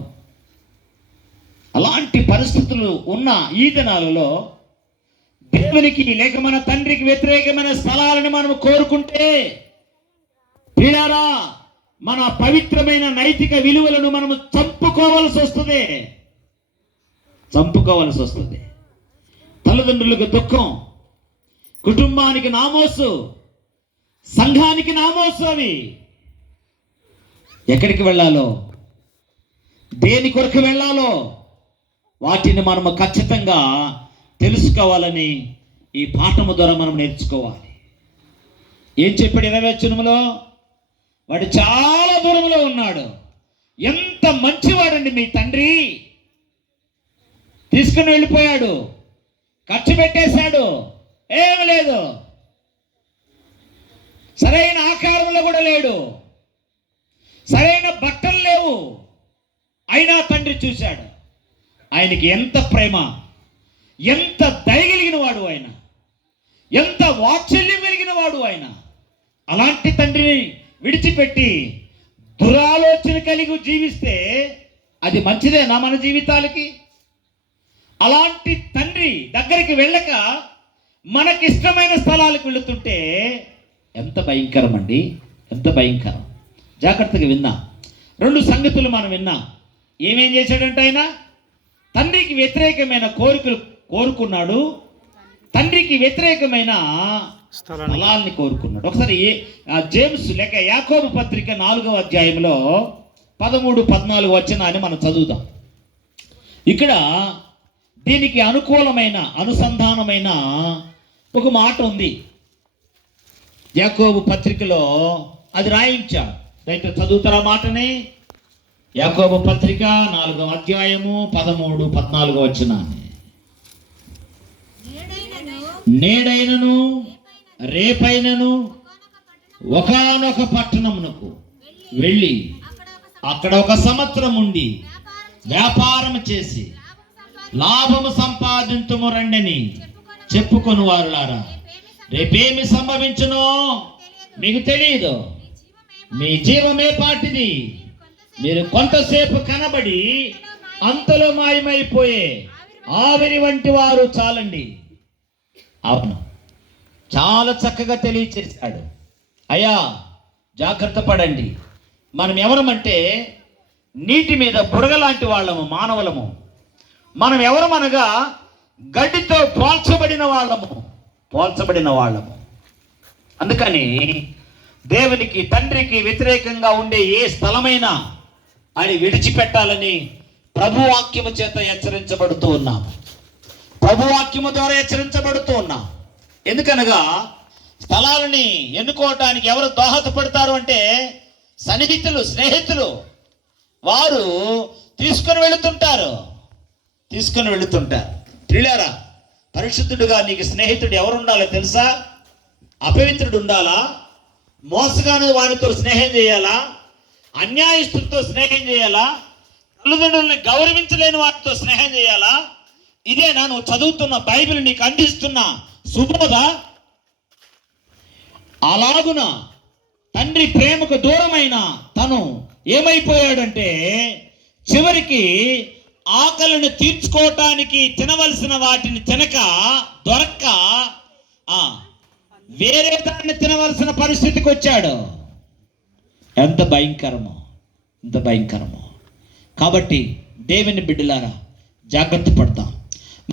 అలాంటి పరిస్థితులు ఉన్న ఈ దినాలలో దేవునికి లేక మన తండ్రికి వ్యతిరేకమైన స్థలాలను మనం కోరుకుంటే, ప్రియులారా, మన పవిత్రమైన నైతిక విలువలను మనము చంపుకోవలసి వస్తుంది. తల్లిదండ్రులకు దుఃఖం, కుటుంబానికి నామోసు, సంఘానికి నామోసు. అవి ఎక్కడికి వెళ్ళాలో దేని కొరకు వెళ్ళాలో వాటిని మనము ఖచ్చితంగా తెలుసుకోవాలని ఈ పాఠము ద్వారా మనం నేర్చుకోవాలి. ఏం చెప్పాడు 20వ వచనములో? వాడు చాలా దూరంలో ఉన్నాడు. ఎంత మంచివాడండి మీ తండ్రి, తీసుకుని వెళ్ళిపోయాడు, ఖర్చు పెట్టేశాడు, ఏమి లేదు, సరైన ఆకారంలో కూడా లేడు, సరైన బట్టలు లేవు, అయినా తండ్రి చూశాడు. ఆయనకి ఎంత ప్రేమ, ఎంత దయ కలిగిన వాడు ఆయన, ఎంత వాత్సల్యం కలిగిన వాడు ఆయన. అలాంటి తండ్రిని విడిచిపెట్టి దురాలోచన కలిగి జీవిస్తే అది మంచిదేనా మన జీవితాలకి? అలాంటి తండ్రి దగ్గరికి వెళ్ళక మనకిష్టమైన స్థలాలకు వెళుతుంటే ఎంత భయంకరం అండి, ఎంత భయంకరం. జాగ్రత్తగా విన్నా. 2 సంగతులు మనం విన్నాం. ఏమేం చేశాడంటే ఆయన తండ్రికి వ్యతిరేకమైన కోరికలు కోరుకున్నాడు, తండ్రికి వ్యతిరేకమైన స్థలాన్ని కోరుకున్నాడు. ఒకసారి జేమ్స్ లేక యాకోబు పత్రిక 4వ అధ్యాయంలో 13-14 వచనాన్ని మనం చదువుదాం. ఇక్కడ దీనికి అనుకూలమైన అనుసంధానమైన ఒక మాట ఉంది. యాకోబు పత్రికలో అది రాయించాడు. దయచేసి చదువుతారా మాటని? యాకోబు పత్రిక 4వ అధ్యాయము 13-14 వచనాన్ని. నేడైనను రేపైనను ఒకానొక పట్టణమునకు వెళ్ళి అక్కడ 1 సంవత్సరం ఉండి వ్యాపారం చేసి లాభము సంపాదించుము రండని చెప్పుకొని వారులారా, రేపేమి సంభవించునో మీకు తెలియదు. మీ జీవమే పాటిది. మీరు కొంతసేపు కనబడి అంతలో మాయమైపోయే ఆవిరి వంటి వారు చాలండి. అవును, చాలా చక్కగా తెలియచేశాడు. అయ్యా జాగ్రత్త పడండి. మనం ఎవరమంటే నీటి మీద బుడగ లాంటి వాళ్ళము, మానవులము. మనం ఎవరమనగా గడ్డితో పోల్చబడిన వాళ్ళము. అందుకని దేవునికి తండ్రికి వ్యతిరేకంగా ఉండే ఏ స్థలమైనా అని విడిచిపెట్టాలని ప్రభువాక్యము చేత హెచ్చరించబడుతూ ఉన్నాం. ప్రభువాక్యము ద్వారా హెచ్చరించబడుతూ ఉన్నాం. ఎందుకనగా స్థలాలని ఎన్నుకోవటానికి ఎవరు దోహదపడతారు అంటే సన్నిహితులు, స్నేహితులు. వారు తీసుకొని వెళుతుంటారు. ప్రియులారా, పరిశుద్ధుడుగా నీకు స్నేహితుడు ఎవరు ఉండాలో తెలుసా? అపవిత్రుడు ఉండాలా? మోసగాను వారితో స్నేహం చేయాలా? అన్యాయస్తులతో స్నేహం చేయాలా? తల్లిదండ్రుల్ని గౌరవించలేని వారితో స్నేహం చేయాలా? ఇదేనా నువ్వు చదువుతున్న బైబిల్ నీకు అందిస్తున్న సుబోధ? అలాగున తండ్రి ప్రేమకు దూరమైన తను ఏమైపోయాడంటే చివరికి ఆకలిని తీర్చుకోవటానికి తినవలసిన వాటిని తినక దొరక్క వేరే దాన్ని తినవలసిన పరిస్థితికి వచ్చాడు. ఎంత భయంకరమో. కాబట్టి దేవుని బిడ్డలారా జాగ్రత్త పడతాం.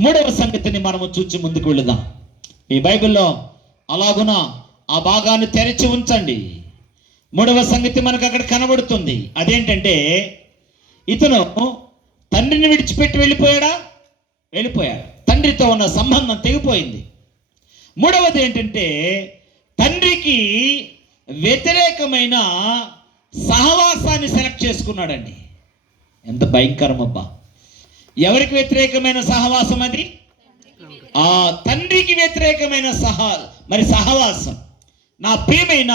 3వ సంగతిని మనము చూచి ముందుకు వెళదాం. ఈ బైబిల్లో అలాగున ఆ భాగాన్ని తెరిచి ఉంచండి. 3వ సంగతి మనకు అక్కడ కనబడుతుంది. అదేంటంటే ఇతను తండ్రిని విడిచిపెట్టి వెళ్ళిపోయాడు. తండ్రితో ఉన్న సంబంధం తెగిపోయింది. 3వది ఏంటంటే తండ్రికి వ్యతిరేకమైన సహవాసాన్ని సెలెక్ట్ చేసుకున్నాడండి. ఎంత భయంకరం అబ్బా. ఎవరికి వ్యతిరేకమైన సహవాసం అది? ఆ తండ్రికి వ్యతిరేకమైన సహవాసం. నా ప్రియమైన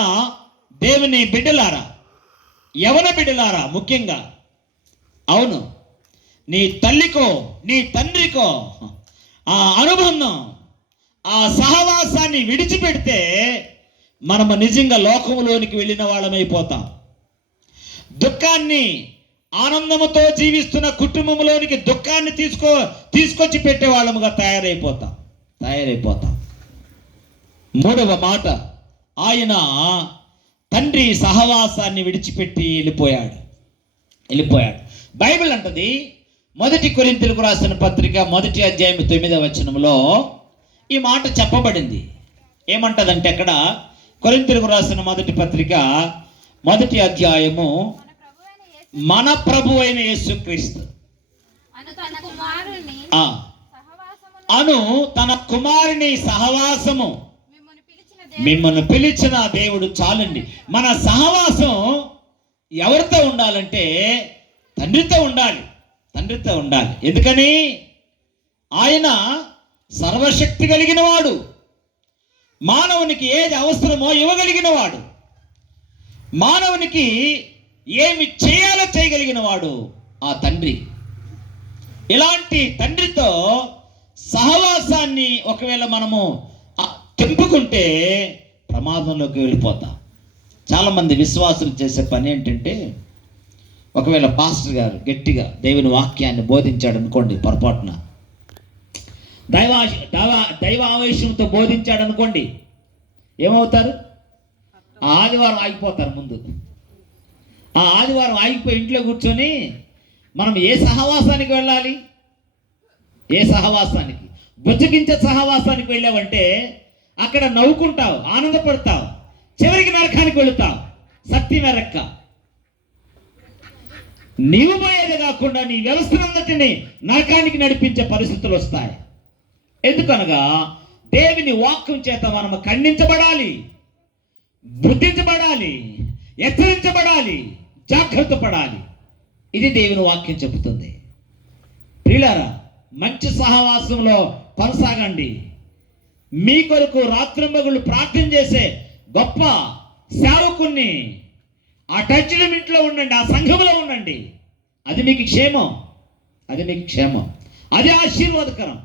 దేవుని బిడ్డలారా, యవన బిడ్డలారా, ముఖ్యంగా అవును, నీ తల్లికో నీ తండ్రికో ఆ అనుబంధం, ఆ సహవాసాన్ని విడిచిపెడితే మనము నిజంగా లోకములోనికి వెళ్ళిన వాళ్ళమైపోతాం. దుఃఖాన్ని ఆనందముతో జీవిస్తున్న కుటుంబంలోనికి దుఃఖాన్ని తీసుకొచ్చి పెట్టే వాళ్ళముగా తయారైపోతాం. 3వ మాట, ఆయన తండ్రి సహవాసాన్ని విడిచిపెట్టి వెళ్ళిపోయాడు. బైబిల్ అంటది 1 కొరింథీయులకు రాసిన పత్రిక 1వ అధ్యాయం 9వ వచనంలో ఈ మాట చెప్పబడింది. ఏమంటదంటే అక్కడ కొరింథీయులకు రాసిన 1వ పత్రిక 1వ అధ్యాయము మన ప్రభు అయిన యేసుక్రీస్తు అను తన కుమారుని ఆ, సహవాసములో అను తన కుమారుని సహవాసము మిమ్మల్ని పిలిచిన మిమ్మల్ని పిలిచిన దేవుడు చాలండి. మన సహవాసం ఎవరితో ఉండాలంటే తండ్రితో ఉండాలి. తండ్రితో ఉండాలి. ఎందుకని? ఆయన సర్వశక్తి కలిగిన వాడు, మానవునికి ఏది అవసరమో ఇవ్వగలిగిన వాడు, మానవునికి ఏమి చేయాలో చేయగలిగిన వాడు ఆ తండ్రి. ఇలాంటి తండ్రితో సహవాసాన్ని ఒకవేళ మనము తెంపుకుంటే ప్రమాదంలోకి వెళ్ళిపోతాం. చాలామంది విశ్వాసులు చేసే పని ఏంటంటే, ఒకవేళ పాస్టర్ గారు గట్టిగా దేవుని వాక్యాన్ని బోధించాడు అనుకోండి, పొరపాటున దైవ ఆవేశంతో బోధించాడు అనుకోండి, ఏమవుతారు? ఆ ఆదివారం ఆగిపోతారు. ముందు ఆ ఆదివారం ఆగిపోయి ఇంట్లో కూర్చొని మనం ఏ సహవాసానికి వెళ్ళాలి? ఏ సహవాసానికి? బుజ్జగించే సహవాసానికి వెళ్ళావంటే అక్కడ నవ్వుకుంటావు, ఆనందపడతావు, చివరికి నరకానికి వెళుతావు. సత్యం ఎరక్క. నీవు పోయేది కాకుండా నీ వ్యవస్థనంతటిని నరకానికి నడిపించే పరిస్థితులు వస్తాయి. ఎందుకనగా దేవుని వాక్యం చేత మనము ఖండించబడాలి, బుద్ధించబడాలి, హెచ్చరించబడాలి, జాగ్రత్త పడాలి. ఇది దేవుని వాక్యం చెబుతుంది. ప్రియులారా, మంచి సహవాసంలో కొనసాగండి. మీ కొరకు రాత్రింబగళ్ళు ప్రార్థన చేసే గొప్ప సేవకుణ్ణి ఆ టచ్మెంట్లో ఉండండి, ఆ సంఘంలో ఉండండి. అది మీకు క్షేమం, అది మీకు క్షేమం, అది ఆశీర్వాదకరం,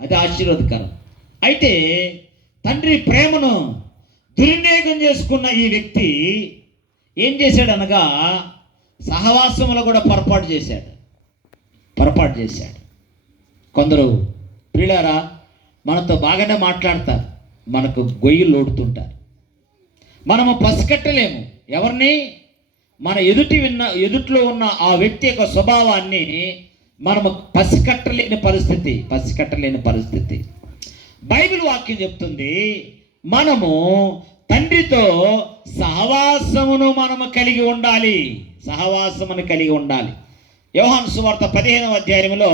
అది ఆశీర్వాదకరం. అయితే తండ్రి ప్రేమను దుర్వినియోగం చేసుకున్న ఈ వ్యక్తి ఏం చేశాడనగా సహవాసంలో కూడా పొరపాటు చేశాడు. కొందరు ప్రియులారా మనతో బాగానే మాట్లాడతారు, మనకు గొయ్యిలు లోడుతుంటారు. మనము పసికట్టలేము ఎవరిని? మన ఎదుట్లో ఉన్న ఆ వ్యక్తి యొక్క స్వభావాన్ని మనము పసికట్టలేని పరిస్థితి. బైబిల్ వాక్యం చెప్తుంది, మనము తండ్రితో సహవాసమును మనము కలిగి ఉండాలి. యోహాను సువార్త 15వ అధ్యాయంలో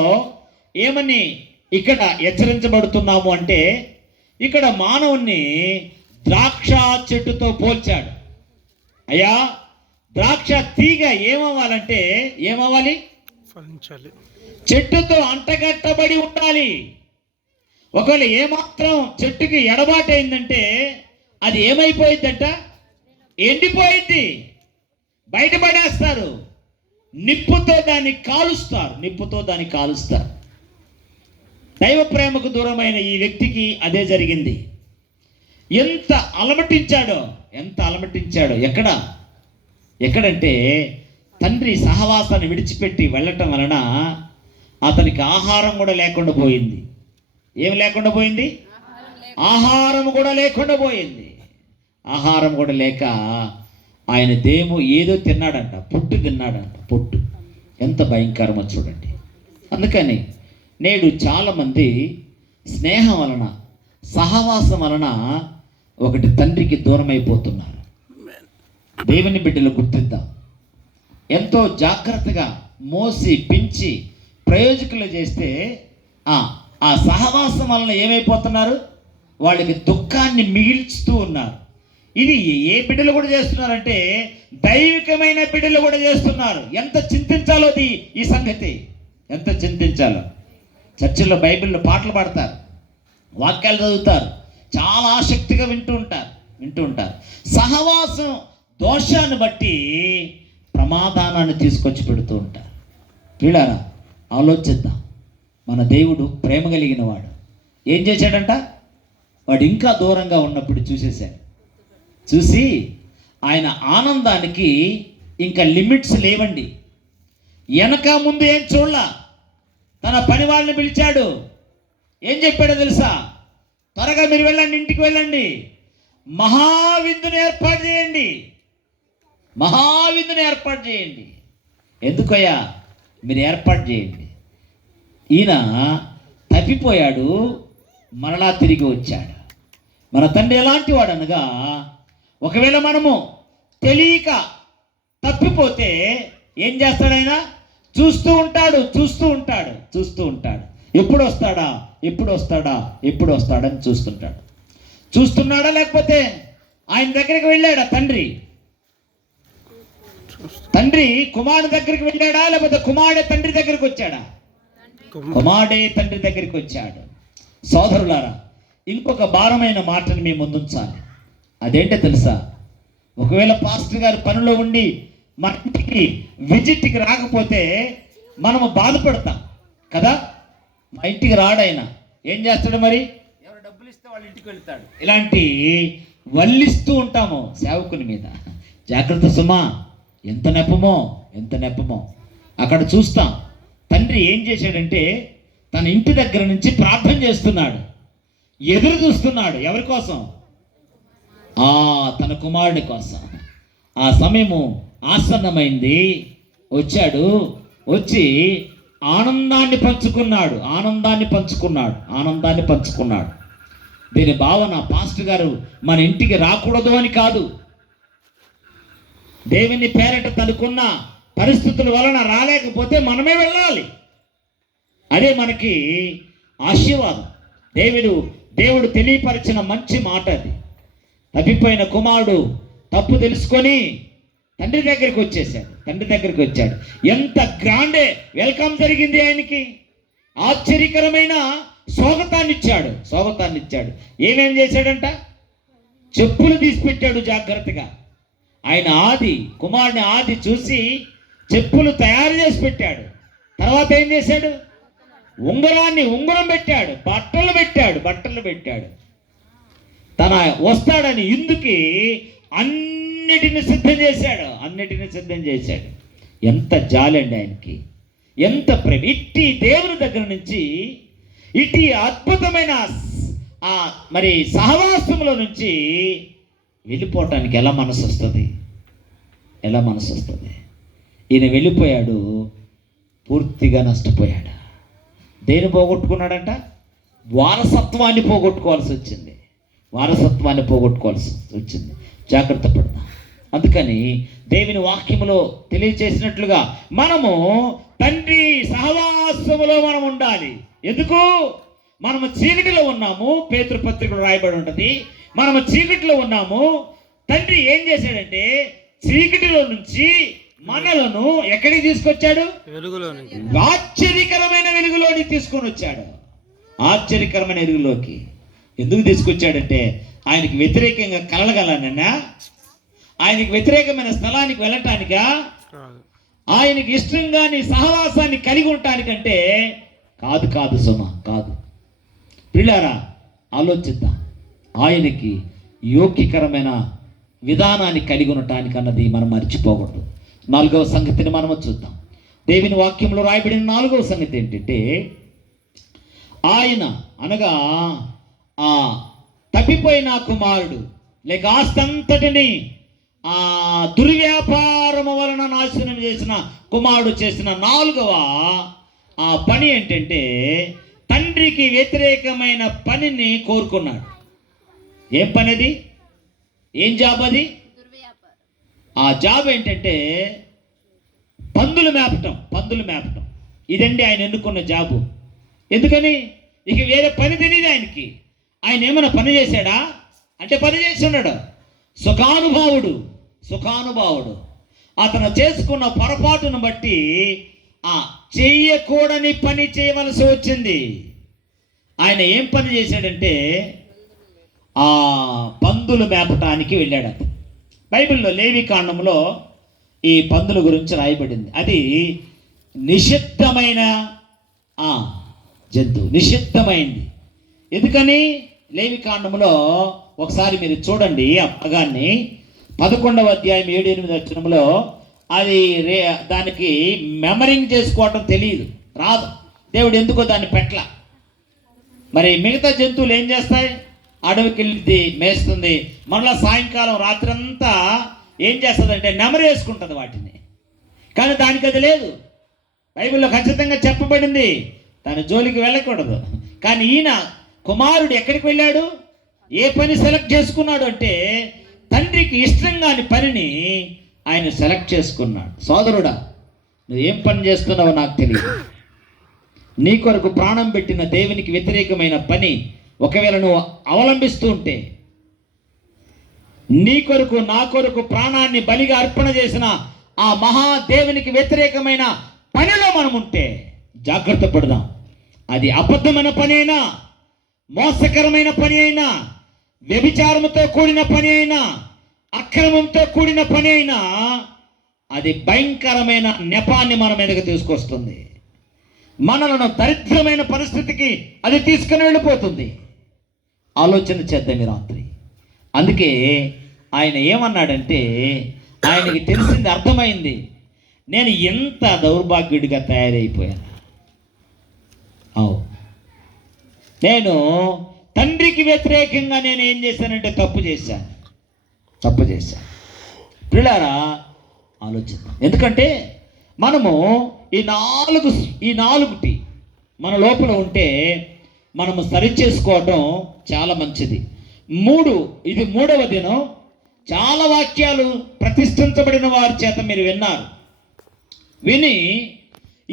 ఏమని ఇక్కడ హెచ్చరించబడుతున్నాము అంటే, ఇక్కడ మానవుణ్ణి ద్రాక్ష చెట్టుతో పోల్చాడు. అయ్యా, ద్రాక్ష తీగ ఏమవ్వాలి? ఫలించాలి. చెట్టుతో అంటగట్టబడి ఉండాలి. ఒకవేళ ఏమాత్రం చెట్టుకి ఎడబాటైందంటే అది ఏమైపోయిందంట? ఎండిపోయింది, బయటపడేస్తారు. నిప్పుతో దాన్ని కాలుస్తారు. దైవ ప్రేమకు దూరమైన ఈ వ్యక్తికి అదే జరిగింది. ఎంత అలమటించాడో. ఎక్కడంటే తండ్రి సహవాసాన్ని విడిచిపెట్టి వెళ్ళటం వలన అతనికి ఆహారం కూడా లేకుండా పోయింది. ఏం లేకుండా పోయింది? ఆహారం కూడా లేకుండా పోయింది. ఆహారం కూడా లేక ఆయన ఏదో తిన్నాడంట, పొట్టు. ఎంత భయంకరమో చూడండి. అందుకని నేడు చాలామంది స్నేహం వలన, సహవాసం వలన ఒకటి తండ్రికి దూరం అయిపోతున్నారు. దేవుని బిడ్డలు గుర్తిద్దాం. ఎంతో జాగ్రత్తగా మోసి పెంచి ప్రయోజకులు చేస్తే ఆ సహవాసం వలన ఏమైపోతున్నారు? వాళ్ళకి దుఃఖాన్ని మిగిల్చుతూ ఉన్నారు. ఇది ఏ బిడ్డలు కూడా చేస్తున్నారంటే దైవికమైన బిడ్డలు కూడా చేస్తున్నారు. ఎంత చింతించాలో ఈ సంగతి, ఎంత చింతించాలో. చర్చిల్లో బైబిల్లో పాటలు పాడతారు, వాక్యాలు చదువుతారు, చాలా ఆసక్తిగా వింటూ ఉంటారు. సహవాసం దోషాన్ని బట్టి ప్రమాదానాన్ని తీసుకొచ్చి పెడుతూ ఉంటారు. వీళ్ళారా, ఆలోచిద్దాం. మన దేవుడు ప్రేమ కలిగిన వాడు. ఏం చేశాడంట? వాడు ఇంకా దూరంగా ఉన్నప్పుడు చూసి ఆయన ఆనందానికి ఇంకా లిమిట్స్ లేవండి. వెనక ముందు ఏం చూడలా. తన పని వాళ్ళని పిలిచాడు. ఏం చెప్పాడో తెలుసా? త్వరగా మీరు వెళ్ళండి, ఇంటికి వెళ్ళండి, మహావిందుని ఏర్పాటు చేయండి. ఎందుకయ్యా? మీరు ఏర్పాటు చేయండి. ఈయన తప్పిపోయాడు, మరలా తిరిగి వచ్చాడు. మన తండ్రి ఎలాంటి వాడు అనగా, ఒకవేళ మనము తెలియక తప్పిపోతే ఏం చేస్తాడు ఆయన? చూస్తూ ఉంటాడు, చూస్తూ ఉంటాడు, చూస్తూ ఉంటాడు. ఎప్పుడు వస్తాడా, ఎప్పుడు వస్తాడా, ఎప్పుడు వస్తాడని చూస్తుంటాడు. చూస్తున్నాడా లేకపోతే ఆయన దగ్గరికి వెళ్ళాడా తండ్రి? తండ్రి కుమారుడు దగ్గరికి వెళ్ళాడా లేకపోతే కుమారుడే తండ్రి దగ్గరికి వచ్చాడా? కుమారుడే తండ్రి దగ్గరికి వచ్చాడు. సోదరులారా, ఇంకొక భారమైన మాటను మీ ముందుంచాలి. అదేంటో తెలుసా? ఒకవేళ పాస్టర్ గారు పనిలో ఉండి మన ఇంటికి విజిట్కి రాకపోతే మనము బాధపడతాం కదా. మా ఇంటికి రాడైనా ఏం చేస్తాడు మరి? ఎవరు డబ్బులు ఇస్తే వాళ్ళ ఇంటికి వెళ్తాడు. ఇలాంటి వల్లిస్తూ ఉంటాము సేవకుని మీద. జాగ్రత్త సుమా, ఎంత నెపమో, ఎంత నెపమో. అక్కడ చూస్తాం తండ్రి ఏం చేశాడంటే తన ఇంటి దగ్గర నుంచి ప్రార్థన చేస్తున్నాడు, ఎదురు చూస్తున్నాడు. ఎవరి కోసం? తన కుమారుడి కోసం. ఆ సమయము ఆసన్నమైంది. వచ్చాడు, వచ్చి ఆనందాన్ని పంచుకున్నాడు, ఆనందాన్ని పంచుకున్నాడు, ఆనందాన్ని పంచుకున్నాడు. దీని భావన పాస్టర్ గారు మన ఇంటికి రాకూడదు అని కాదు. దేవుని పేరట తనకున్న పరిస్థితుల వలన రాలేకపోతే మనమే వెళ్ళాలి. అదే మనకి ఆశీర్వాదం. దేవుడు తెలియపరిచిన మంచి మాట అది. తప్పిపోయిన కుమారుడు తప్పు తెలుసుకొని తండ్రి దగ్గరికి వచ్చేసాడు, తండ్రి దగ్గరికి వచ్చాడు. ఎంత గ్రాండే వెల్కమ్ జరిగింది ఆయనకి. ఆశ్చర్యకరమైన స్వాగతాన్ని ఇచ్చాడు. ఏమేం చేశాడంట? చెప్పులు తీసిపెట్టాడు జాగ్రత్తగా. ఆయన కుమారుని ఆది చూసి చెప్పులు తయారు చేసి పెట్టాడు. తర్వాత ఏం చేశాడు? ఉంగరం పెట్టాడు, బట్టలు పెట్టాడు. తన వస్తాడని ఇందుకి అన్నిటిని సిద్ధం చేశాడు. ఎంత జాలండి ఆయనకి, ఎంత ప్రేమ. ఇట్టి దేవుని దగ్గర నుంచి, ఇట్టి అద్భుతమైన మరి సహవాసంలో నుంచి వెళ్ళిపోవటానికి ఎలా మనసు వస్తుంది? ఈయన వెళ్ళిపోయాడు, పూర్తిగా నష్టపోయాడు. దేని పోగొట్టుకున్నాడంట? వారసత్వాన్ని పోగొట్టుకోవాల్సి వచ్చింది. జాగ్రత్త పడదాం. అందుకని దేవుని వాక్యములో తెలియచేసినట్లుగా మనము తండ్రి సహవాసములో మనం ఉండాలి. ఎందుకు? మనము చీకటిలో ఉన్నాము. పేతురు పత్రికలో రాయబడి ఉంటుంది, మనము చీకటిలో ఉన్నాము. తండ్రి ఏం చేశాడంటే చీకటిలో నుంచి మనలను ఎక్కడికి తీసుకొచ్చాడు? ఆశ్చర్యకరమైన వెలుగులోకి తీసుకొని వచ్చాడు. ఆశ్చర్యకరమైన వెలుగులోకి ఎందుకు తీసుకొచ్చాడంటే ఆయనకి వ్యతిరేకంగా కలగలనన్నా, ఆయనకి వ్యతిరేకమైన స్థలానికి వెళ్ళటానికా, ఆయనకి ఇష్టంగా నీ సహవాసాన్ని కలిగి ఉండటానికంటే కాదు సుమా, కాదు. పిల్లారా, ఆలోచిద్దాం. ఆయనకి యోగ్యకరమైన విధానాన్ని కలిగి ఉండటానికి అన్నది మనం మర్చిపోకూడదు. 4వ సంగతిని మనము చూద్దాం. దేవుని వాక్యంలో రాయబడిన 4వ సంగతి ఏంటంటే, ఆయన అనగా తప్పిపోయిన కుమారుడు లేక ఆస్తంతటిని దుర్వ్యాపారము వలన నాశనం చేసిన కుమారుడు చేసిన 4వ పని ఏంటంటే తండ్రికి వ్యతిరేకమైన పనిని కోరుకున్నాడు. ఏం పని అది? ఏం జాబ్ అది? ఆ జాబ్ ఏంటంటే పందులు మేపటం. ఇదండి ఆయన ఎన్నుకున్న జాబు. ఎందుకని? ఇక వేరే పని తెలియదు ఆయనకి. ఆయన ఏమైనా పని చేశాడా అంటే పని చేసి ఉన్నాడు. సుఖానుభావుడు. అతను చేసుకున్న పొరపాటును బట్టి చెయ్యకూడని పని చేయవలసి వచ్చింది. ఆయన ఏం పని చేశాడంటే పందులు మేపటానికి వెళ్ళాడు. బైబిల్లో లేవి కాండంలో ఈ పందుల గురించి రాయబడింది. అది నిషిద్ధమైన జంతువు, నిషిద్ధమైంది. ఎందుకని? లేవి కాండంలో ఒకసారి మీరు చూడండి ఆ భాగాన్ని. 11వ అధ్యాయం 7-8 వచనంలో అది దానికి మెమరింగ్ చేసుకోవటం తెలియదు, రాదు. దేవుడు ఎందుకో దాన్ని పెట్టల. మరి మిగతా జంతువులు ఏం చేస్తాయి? అడవికి వెళ్ళి మేస్తుంది. మళ్ళీ సాయంకాలం రాత్రంతా ఏం చేస్తుందంటే నెమరేసుకుంటుంది వాటిని. కానీ దానికి అది లేదు. బైబిల్లో ఖచ్చితంగా చెప్పబడింది దాని జోలికి వెళ్ళకూడదు. కానీ ఈయన కుమారుడు ఎక్కడికి వెళ్ళాడు? ఏ పని సెలెక్ట్ చేసుకున్నాడు అంటే తండ్రికి ఇష్టం కాని పనిని ఆయన సెలెక్ట్ చేసుకున్నాడు. సోదరుడా, నువ్వేం పని చేస్తున్నావో నాకు తెలియదు. నీ కొరకు ప్రాణం పెట్టిన దేవునికి వ్యతిరేకమైన పని ఒకవేళ నువ్వు అవలంబిస్తూ ఉంటే, నీ కొరకు నా కొరకు ప్రాణాన్ని బలిగా అర్పణ చేసిన ఆ మహాదేవునికి వ్యతిరేకమైన పనిలో మనం ఉంటే జాగ్రత్త పడదాం. అది అబద్ధమైన పని అయినా, మోసకరమైన పని అయినా, వ్యభిచారంతో కూడిన పని అయినా, అక్రమంతో కూడిన పని అయినా, అది భయంకరమైన నెపాన్ని మన మీదకి తీసుకొస్తుంది. మనలను దరిద్రమైన పరిస్థితికి అది తీసుకుని వెళ్ళిపోతుంది. ఆలోచన చేద్దాం ఈ రాత్రి. అందుకే ఆయన ఏమన్నాడంటే, ఆయనకి తెలిసింది, అర్థమైంది, నేను ఎంత దౌర్భాగ్యుడిగా తయారైపోయాను. నేను తండ్రికి వ్యతిరేకంగా నేను ఏం చేశానంటే తప్పు చేశాను. పిల్లారా ఆలోచిద్దాం. ఎందుకంటే మనము ఈ నాలుగుటి మన లోపల ఉంటే మనము సరిచేసుకోవడం చాలా మంచిది. ఇది మూడవ దినం. చాలా వాక్యాలు ప్రతిష్ఠించబడిన వారి చేత మీరు విని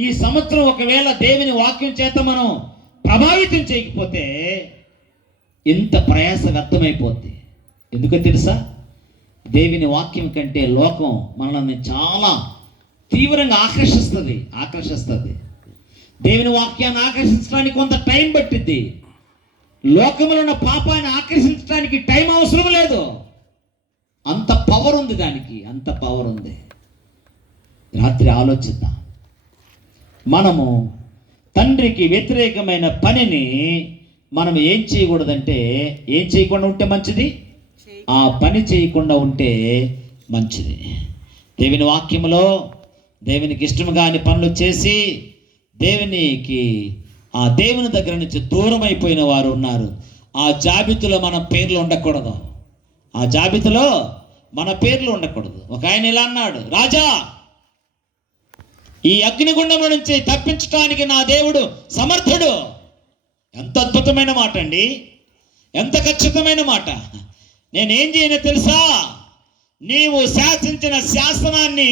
ఈ సంవత్సరం ఒకవేళ దేవుని వాక్యం చేత మనం ప్రభావితం చేయకపోతే ఇంత ప్రయాస వ్యర్థమైపోద్ది. ఎందుకో తెలుసా? దేవుని వాక్యం కంటే లోకం మనల్ని చాలా తీవ్రంగా ఆకర్షిస్తుంది. దేవుని వాక్యాన్ని ఆకర్షించడానికి కొంత టైం పట్టిద్ది. లోకంలో ఉన్న పాపాన్ని ఆకర్షించడానికి టైం అవసరం లేదు. అంత పవర్ ఉంది దానికి, అంత పవర్ ఉంది. రాత్రి ఆలోచిద్దాం. మనము తండ్రికి వ్యతిరేకమైన పనిని మనం ఏం చేయకూడదంటే, ఏం చేయకుండా ఉంటే మంచిది, ఆ పని చేయకుండా ఉంటే మంచిది. దేవుని వాక్యములో దేవునికి ఇష్టం కాని పనులు చేసి దేవుని దగ్గర నుంచి దూరం అయిపోయిన వారు ఉన్నారు. ఆ జాబితాలో మన పేర్లు ఉండకూడదు. ఒక ఆయన ఇలా అన్నాడు, రాజా, ఈ అగ్నిగుండంలో నుంచి తప్పించడానికి నా దేవుడు సమర్థుడు. ఎంత అద్భుతమైన మాట అండి, ఎంత ఖచ్చితమైన మాట. నేనేం చేయను తెలుసా? నీవు శాసించిన శాసనాన్ని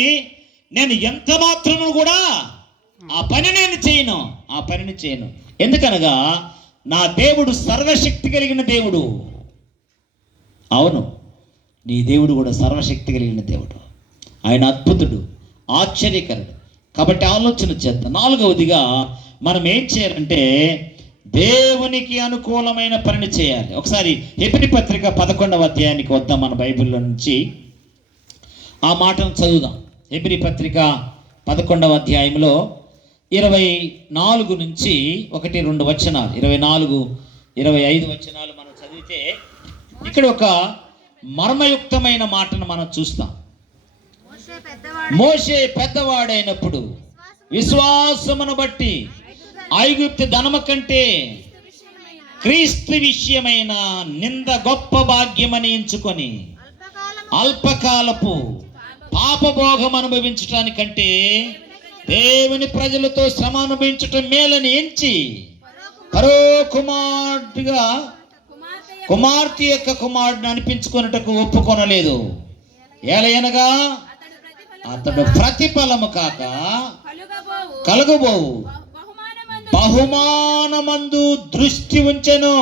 నేను ఎంత మాత్రము కూడా ఆ పని చేయను. ఎందుకనగా నా దేవుడు సర్వశక్తి కలిగిన దేవుడు. అవును, నీ దేవుడు కూడా సర్వశక్తి కలిగిన దేవుడు. ఆయన అద్భుతుడు, ఆశ్చర్యకరుడు. కాబట్టి ఆలోచన చేద్దాం. నాలుగవదిగా మనం ఏం చేయాలంటే దేవునికి అనుకూలమైన పనిని చేయాలి. ఒకసారి హెబ్రీ పత్రిక 11వ అధ్యాయానికి వద్దాం. మన బైబిల్లో నుంచి ఆ మాటను చదువుదాం. హెబ్రీ పత్రిక 11వ అధ్యాయంలో 24 నుంచి 1-2 వచనాలు, 24-25 వచనాలు మనం చదివితే ఇక్కడ ఒక మర్మయుక్తమైన మాటను మనం చూస్తాం. మోషే పెద్దవాడైనప్పుడు విశ్వాసమును బట్టి ఐగుప్తు ధనము కంటే క్రీస్తు విషయమైన నింద గొప్ప భాగ్యమని ఎంచుకొని అల్పకాలపు పాపభోగం అనుభవించటానికంటే దేవుని ప్రజలతో శ్రమ అనుభవించటం మేలని ఎంచి పరో కుమార్తె యొక్క కుమారుడిని అనిపించుకొనుటకు ఒప్పుకొనలేదు. ఏలయనగా అతడు ప్రతిఫలము కాక కలుగబోవు బహుమానమందు దృష్టి ఉంచెను.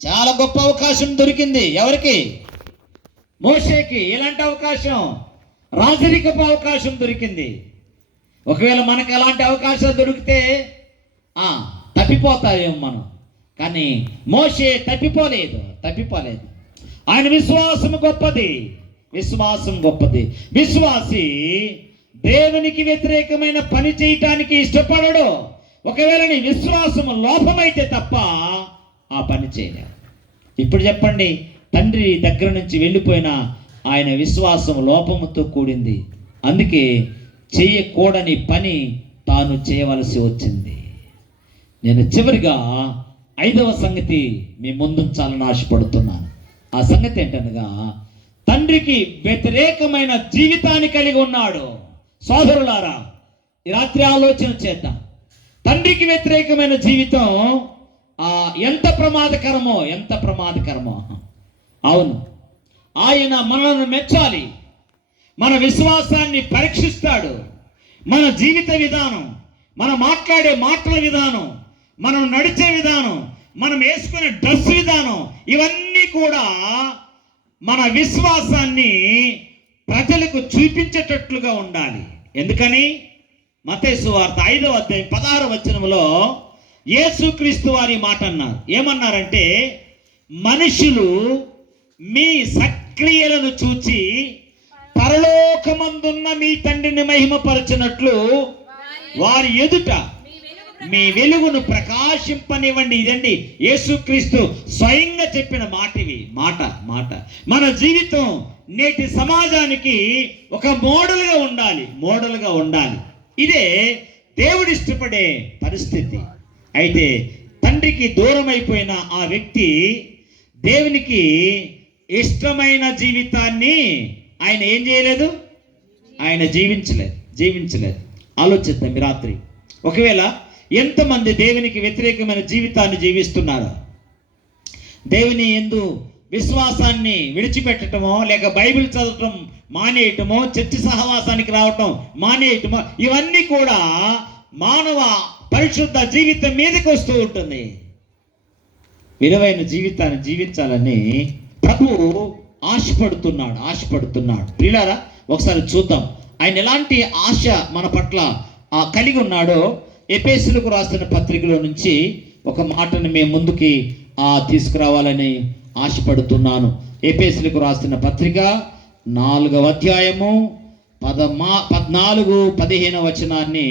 చాలా గొప్ప అవకాశం దొరికింది. ఎవరికి? మోషేకి. ఎలాంటి అవకాశం? రాజరికపు అవకాశం దొరికింది. ఒకవేళ మనకు ఎలాంటి అవకాశాలు దొరికితే తప్పిపోతాయేమో మనం. కానీ మోషే తప్పిపోలేదు. ఆయన విశ్వాసం గొప్పది. విశ్వాసి దేవునికి వ్యతిరేకమైన పని చేయటానికి ఇష్టపడడు. ఒకవేళ నీ విశ్వాసం లోపమైతే తప్ప ఆ పని చేయలేవు. ఇప్పుడు చెప్పండి, తండ్రి దగ్గర నుంచి వెళ్ళిపోయిన ఆయన విశ్వాసం లోపముతో కూడింది. అందుకే చేయకూడని పని తాను చేయవలసి వచ్చింది. నేను చివరిగా 5వ సంగతి మీ ముందుంచాలని ఆశపడుతున్నాను. ఆ సంగతి ఏంటనగా, తండ్రికి వ్యతిరేకమైన జీవితాన్ని కలిగి ఉన్నాడు. సోదరులారా, ఈ రాత్రి ఆలోచన చేద్దాం. తండ్రికి వ్యతిరేకమైన జీవితం ఎంత ప్రమాదకరమో. అవును, ఆయన మనల్ని మెచ్చాలి. మన విశ్వాసాన్ని పరీక్షిస్తాడు. మన జీవిత విధానం, మనం మాట్లాడే మాటల విధానం, మనం నడిచే విధానం, మనం వేసుకునే డ్రెస్ విధానం, ఇవన్నీ కూడా మన విశ్వాసాన్ని ప్రజలకు చూపించేటట్లుగా ఉండాలి. ఎందుకని మత్తయి సువార్త 5వ అధ్యాయం 16వ వచనంలో యేసుక్రీస్తు వారి మాట అన్నారు. ఏమన్నారంటే, మనుషులు మీ సక్రియలను చూచి పరలోకమందున్న మీ తండ్రిని మహిమపరచినట్లు వారి ఎదుట మీ వెలుగును ప్రకాశింపనివ్వండి. ఇదండి యేసుక్రీస్తు స్వయంగా చెప్పిన మాట. మన జీవితం నేటి సమాజానికి ఒక మోడల్గా ఉండాలి. ఇదే దేవుడు ఇష్టపడే పరిస్థితి. అయితే తండ్రికి దూరం అయిపోయిన ఆ వ్యక్తి దేవునికి ఇష్టమైన జీవితాన్ని ఆయన ఏం చేయలేదు, ఆయన జీవించలేదు. ఆలోచిద్దాం ఈ రాత్రి. ఒకవేళ ఎంతమంది దేవునికి వ్యతిరేకమైన జీవితాన్ని జీవిస్తున్నారో, దేవుని యందు విశ్వాసాన్ని విడిచిపెట్టడమో, లేక బైబిల్ చదవటం మానేయటమో, చర్చి సహవాసానికి రావటం మానేయటమో, ఇవన్నీ కూడా మానవ పరిశుద్ధ జీవితం మీదకి వస్తూ ఉంటుంది. విలువైన జీవితాన్ని జీవించాలని ప్రభువు ఆశపడుతున్నాడు. ప్రియులారా, ఒకసారి చూద్దాం ఆయన ఎలాంటి ఆశ మన పట్ల కలిగి ఉన్నాడో. ఎఫెసీయులకు రాసిన పత్రికలో నుంచి ఒక మాటను మేము ముందుకి తీసుకురావాలని ఆశపడుతున్నాను. ఎఫెసీయులకు రాసిన పత్రిక 4వ అధ్యాయము 14-15 వచనాన్ని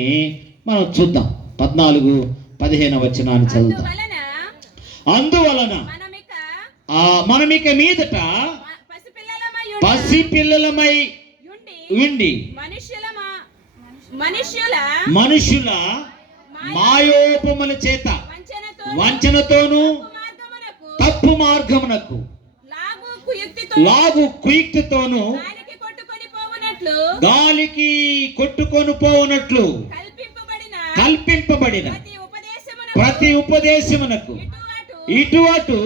మనం చూద్దాం. 14-15 వచనాన్ని చదువుతాం. అందువలన మనమిక మీదట పసిపిల్లలమై ఉండి మనుషుల మాయోపముల చేత వంచనతోను తప్పు మార్గమునకు లాగు కుయుక్తితోను గాలికి కొట్టుకొని పోవునట్లు కల్పింపబడిన ప్రతి ఉపదేశమునకు ఇటు అటు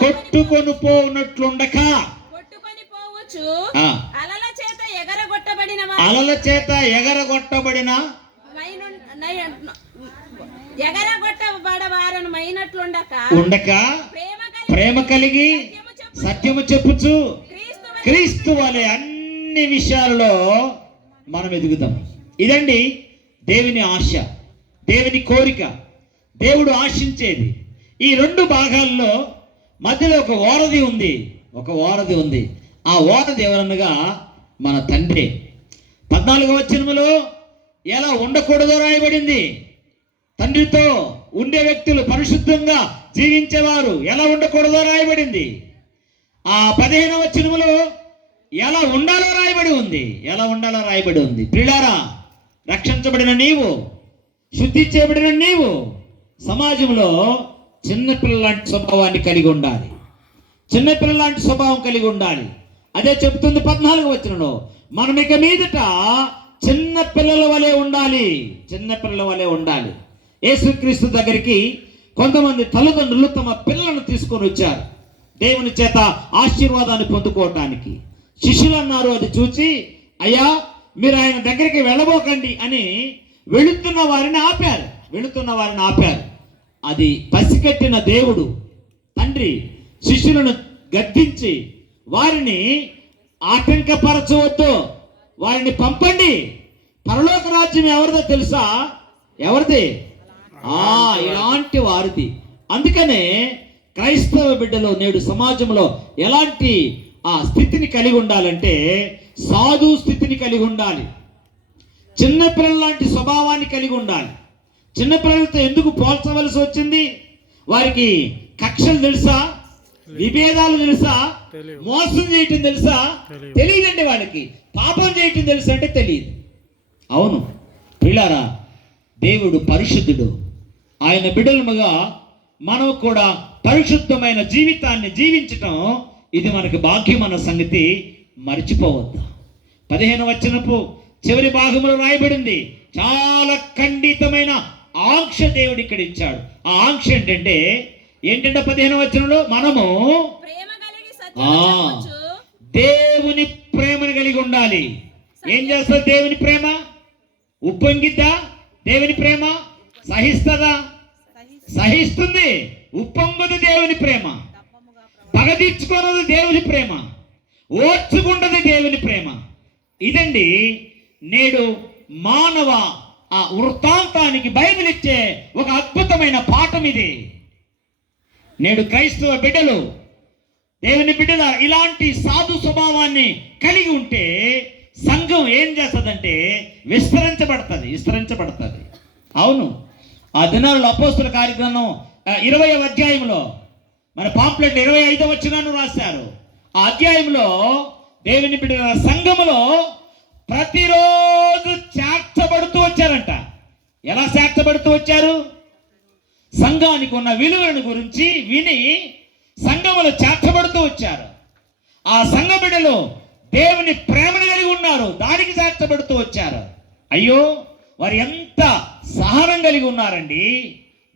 కొట్టుకొని పోవునట్లుండక అలల చేత ఎగరగొట్టబడిన ఉండక ప్రేమ కలిగి సత్యము చెప్పుచు క్రీస్తు వలె అన్ని విషయాలలో మనం ఎదుగుదాం. ఇదండి దేవుని ఆశ, దేవుని కోరిక, దేవుడు ఆశించేది. ఈ 2 భాగాల్లో మధ్యలో ఒక వారధి ఉంది. ఆ వారధి ఎవరనగా మన తండ్రి. 14వ వచనములో ఎలా ఉండకూడదో రాయబడింది. తండ్రితో ఉండే వ్యక్తులు పరిశుద్ధంగా జీవించేవారు ఎలా ఉండకూడదో రాయబడింది. ఆ 15వ వచనములో ఎలా ఉండాలో రాయబడి ఉంది. ప్రియులారా, రక్షించబడిన నీవు, శుద్ధి చేయబడిన నీవు సమాజంలో చిన్నపిల్లల లాంటి స్వభావాన్ని కలిగి ఉండాలి. అదే చెప్తుంది 14వ వచనంలో, మనం ఇక మీదట చిన్న పిల్లల వలె ఉండాలి. యేసుక్రీస్తు దగ్గరికి కొంతమంది తల్లిదండ్రులు తమ పిల్లలను తీసుకొని వచ్చారు దేవుని చేత ఆశీర్వాదాన్ని పొందుకోవటానికి. శిష్యులు అన్నారు, అది చూచి, అయ్యా మీరు ఆయన దగ్గరికి వెళ్ళబోకండి అని వెళుతున్న వారిని ఆపారు. అది పసికట్టిన దేవుడు తండ్రి శిష్యులను గద్దించి వారిని ఆటంకపరచవద్దు, వారిని పంపండి, పరలోక రాజ్యం ఎవరిదో తెలుసా? ఎవరిది? ఇలాంటి వారిది. అందుకనే క్రైస్తవ బిడ్డలు నేడు సమాజంలో ఎలాంటి స్థితిని కలిగి ఉండాలంటే సాధు స్థితిని కలిగి ఉండాలి. చిన్నపిల్లల లాంటి స్వభావాన్ని కలిగి ఉండాలి. చిన్నపిల్లలతో ఎందుకు పోల్చవలసి వచ్చింది? వారికి కక్షలు తెలుసా? విభేదాలు తెలుసా? మోసం చేయటం తెలుసా? తెలియదండి. వాళ్ళకి పాపం చేయటం తెలుసా అంటే తెలియదు. అవును పిల్లారా, దేవుడు పరిశుద్ధుడు. ఆయన బిడ్డలుగా మనం కూడా పరిశుద్ధమైన జీవితాన్ని జీవించటం ఇది మనకి భాగ్యం అన్న సంగతి మర్చిపోవద్దు. 15వ వచనపు చివరి భాగంలో రాయబడింది, చాలా ఖండితమైన ఆంక్ష దేవుడు ఇక్కడ ఇచ్చాడు. ఆ ఆంక్ష ఏంటంటే 15వ వచనంలో మనము దేవుని ప్రేమను కలిగి ఉండాలి. ఏం చేస్తుంది దేవుని ప్రేమ? ఉప్పొంగిద్దా దేవుని ప్రేమ? సహిస్తుందా? సహిస్తుంది. ఉప్పొంగదు దేవుని ప్రేమ. పగ తీర్చుకోనదు దేవుని ప్రేమ. ఓర్చుకుంటది దేవుని ప్రేమ. ఇదండి నేడు మానవ ఆ వృత్తాంతానికి బైబిల్ ఇచ్చే ఒక అద్భుతమైన పాఠం ఇది. నేడు క్రైస్తవ బిడ్డలు, దేవుని బిడ్డల ఇలాంటి సాధు స్వభావాన్ని కలిగి ఉంటే సంఘం ఏం చేస్తుందంటే విస్తరించబడుతుంది. అవును, ఆ దినాల్లో అపోస్తుల కార్యక్రమం 20వ అధ్యాయంలో మన పాంప్లెట్ 25వ వచనాన్ని రాశారు. ఆ అధ్యాయంలో దేవుని బిడ్డల సంఘములో ప్రతిరోజు చేర్చబడుతూ వచ్చారంట. ఎలా చేర్చబడుతూ వచ్చారు? సంఘానికి ఉన్న విలువలను గురించి విని సంఘములో చేర్చబడుతూ వచ్చారు. ఆ సంఘ బిడ్డలు దేవుని ప్రేమను కలిగి ఉన్నారు, దానికి చేర్చబడుతూ వచ్చారు. అయ్యో, వారు ఎంత సహనం కలిగి ఉన్నారండి.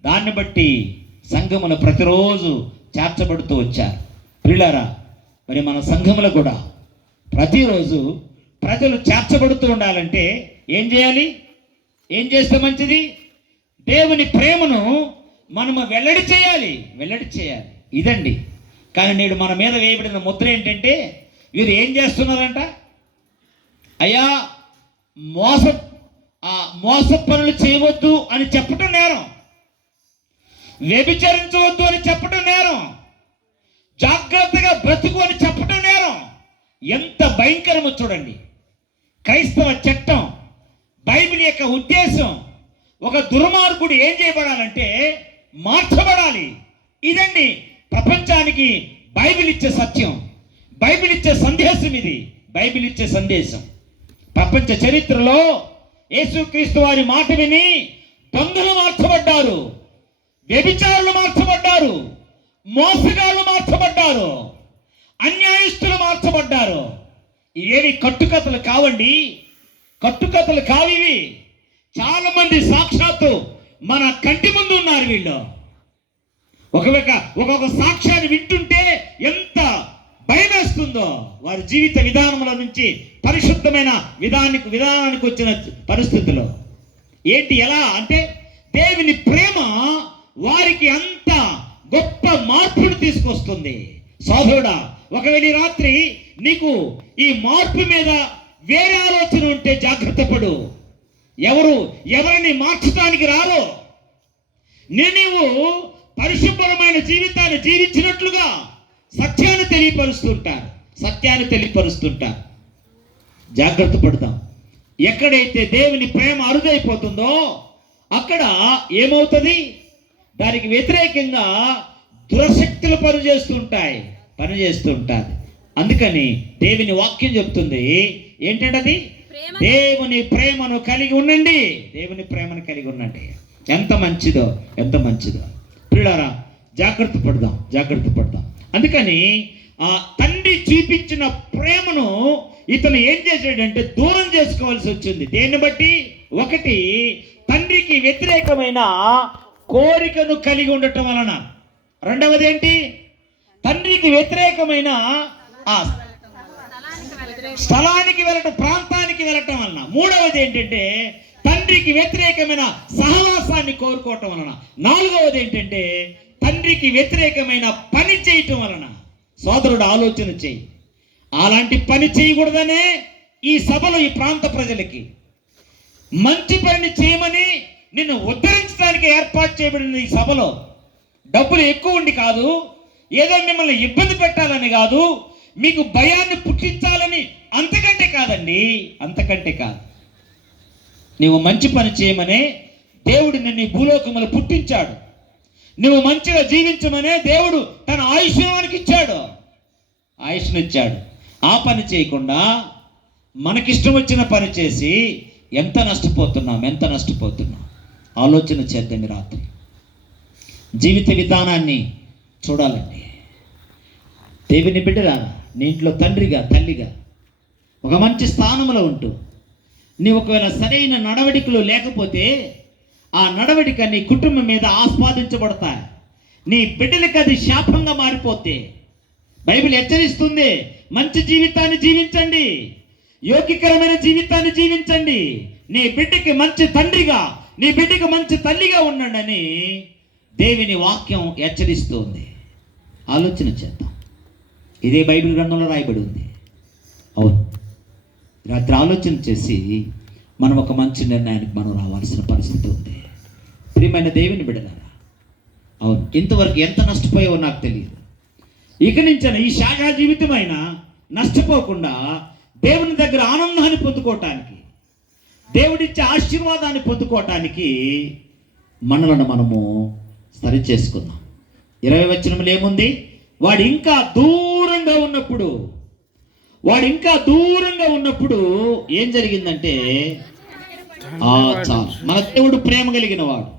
దాన్ని బట్టి సంఘములో ప్రతిరోజు చేర్చబడుతూ వచ్చారు. ప్రియులారా, మరి మన సంఘములో కూడా ప్రతిరోజు ప్రజలు చేర్చబడుతూ ఉండాలంటే ఏం చేయాలి? ఏం చేస్తే మంచిది? దేవుని ప్రేమను మనము వెల్లడి చేయాలి. ఇదండి. కానీ నేడు మన మీద వేయబడిన ముద్ర ఏంటంటే, వీరు ఏం చేస్తున్నారంట? అయ్యా, మోస పనులు చేయవద్దు అని చెప్పటం నేరం, వ్యభిచరించవద్దు అని చెప్పటం నేరం, జాగ్రత్తగా బ్రతుకు అని చెప్పటం నేరం. ఎంత భయంకరమో చూడండి. క్రైస్తవ చట్టం, బైబిల్ యొక్క ఉద్దేశం, ఒక దుర్మార్గుడు ఏం చేయబడాలంటే మార్చబడాలి. ఇదండి ప్రపంచానికి బైబిల్ ఇచ్చే సత్యం, బైబిల్ ఇచ్చే సందేశం. ఇది బైబిల్ ఇచ్చే సందేశం. ప్రపంచ చరిత్రలో యేసుక్రీస్తు వారి మాట విని దొంగలు మార్చబడ్డారు, వ్యభిచారులు మార్చబడ్డారు, మోసగాళ్ళు మార్చబడ్డారు, అన్యాయస్తులు మార్చబడ్డారు. ఇవేవి కట్టుకథలు కావండి, కట్టుకథలు కావివి. చాలా మంది సాక్షాత్తు మన కంటి ముందు ఉన్నారు. వీళ్ళు ఒక్కొక్క సాక్ష్యాన్ని వింటుంటే ఎంత భయం వేస్తుందో. వారి జీవిత విధానంలో నుంచి పరిశుద్ధమైన విధానానికి వచ్చిన పరిస్థితుల్లో ఏంటి, ఎలా అంటే దేవుని ప్రేమ వారికి అంత గొప్ప మార్పును తీసుకొస్తుంది. సోదరుడా, ఒకవేళ ఈ రాత్రి నీకు ఈ మార్పు మీద వేరే ఆలోచన ఉంటే జాగ్రత్త పడు. ఎవరిని మార్చడానికి రారో, నీవు పరిశుభ్రమైన జీవితాన్ని జీవించినట్లుగా సత్యాన్ని తెలియపరుస్తుంటారు. జాగ్రత్త పడతాం. ఎక్కడైతే దేవుని ప్రేమ అరుదైపోతుందో అక్కడ ఏమవుతుంది? దానికి వ్యతిరేకంగా దురశక్తులు పనిచేస్తుంటాయి. అందుకని దేవుని వాక్యం చెప్తుంది ఏంటంటే అది దేవుని ప్రేమను కలిగి ఉండండి. ఎంత మంచిదో. ప్రియులారా, జాగ్రత్త పడదాం. అందుకని ఆ తండ్రి చూపించిన ప్రేమను ఇతను ఏం చేశాడంటే దూరం చేసుకోవాల్సి వచ్చింది. దేన్ని బట్టి? ఒకటి, తండ్రికి వ్యతిరేకమైన కోరికను కలిగి ఉండటం వలన. రెండవది ఏంటి? తండ్రికి వ్యతిరేకమైన ఆ స్థలానికి వెళ్ళటం, ప్రాంతానికి వెళ్ళటం వలన. మూడవది ఏంటంటే తండ్రికి వ్యతిరేకమైన సహవాసాన్ని కోరుకోవటం వలన. నాలుగవది ఏంటంటే తండ్రికి వ్యతిరేకమైన పని చేయటం వలన. సోదరుడు, ఆలోచన చేయి. అలాంటి పని చేయకూడదనే ఈ సభలో ఈ ప్రాంత ప్రజలకి మంచి పనిని చేయమని నిన్ను ఉద్ధరించడానికి ఏర్పాటు చేయబడిన ఈ సభలో డబ్బులు ఎక్కువ ఉండి కాదు, ఏదో మిమ్మల్ని ఇబ్బంది పెట్టాలని కాదు, మీకు భయాన్ని పుట్టించాలని, అంతకంటే కాదు. నీవు మంచి పని చేయమనే దేవుడు నిన్ను ఈ భూలోకములు పుట్టించాడు. నువ్వు మంచిగా జీవించమనే దేవుడు తన ఆయుష్యానికి ఆయుష్నిచ్చాడు. ఆ పని చేయకుండా మనకిష్టం వచ్చిన పని చేసి ఎంత నష్టపోతున్నాం. ఆలోచన చేద్దాం. ఈ రాత్రి జీవిత విధానాన్ని చూడాలండి. దేవుని బిడ్డరా, నీ ఇంట్లో తండ్రిగా, తల్లిగా ఒక మంచి స్థానంలో ఉంటూ నీ ఒకవేళ సరైన నడవడికలు లేకపోతే ఆ నడవడిక నీ కుటుంబం మీద ఆస్వాదించబడతాయి. నీ బిడ్డలకి అది శాపంగా మారిపోతే బైబిల్ హెచ్చరిస్తుంది, మంచి జీవితాన్ని జీవించండి. యోగ్యకరమైన జీవితాన్ని జీవించండి, నీ బిడ్డకి మంచి తండ్రిగా, నీ బిడ్డకి మంచి తల్లిగా ఉండండి అని దేవుని వాక్యం హెచ్చరిస్తుంది. ఆలోచన చేద్దాం. ఇదే బైబిల్ గ్రంథంలో రాయబడి ఉంది. అవును, రాత్రి ఆలోచన చేసి మనం ఒక మంచి నిర్ణయానికి మనం రావాల్సిన పరిస్థితి ఉంది. ప్రియమైన దేవుని బిడ్డలారా, అవును, ఇంతవరకు ఎంత నష్టపోయావో నాకు తెలియదు. ఇక నుంచి ఈ శాఖా జీవితమైనా నష్టపోకుండా దేవుని దగ్గర ఆనందాన్ని పొందుకోవటానికి, దేవుడిచ్చే ఆశీర్వాదాన్ని పొందుకోవటానికి మనలను మనము సరి చేసుకుందాం. 20వ వచనంలో ఏముంది? వాడు ఇంకా దూరంగా ఉన్నప్పుడు ఏం జరిగిందంటే, చాలు, మన దేవుడు ప్రేమ కలిగిన వాడు,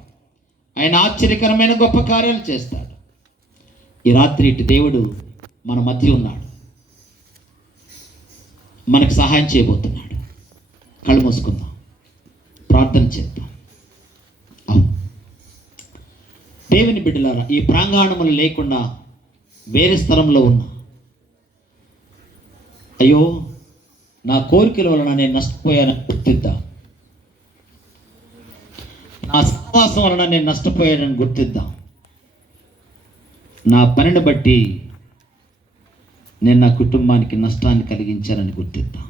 ఆయన ఆశ్చర్యకరమైన గొప్ప కార్యాలు చేస్తాడు. ఈ రాత్రి ఇటు దేవుడు మన మధ్య ఉన్నాడు, మనకు సహాయం చేయబోతున్నాడు. కళ్ళు మూసుకుందాం, ప్రార్థన చేద్దాం. అవును, దేవుని బిడ్డలారా, ఈ ప్రాంగణములు లేకుండా వేరే స్థలంలో ఉన్నా, అయ్యో నా కోరికల వలన నేను నష్టపోయానని గుర్తిద్దాం, నా సహవాసం వలన నేను నష్టపోయానని గుర్తిద్దాం, నా పనిని బట్టి నేను నా కుటుంబానికి నష్టాన్ని కలిగించానని గుర్తిద్దాం.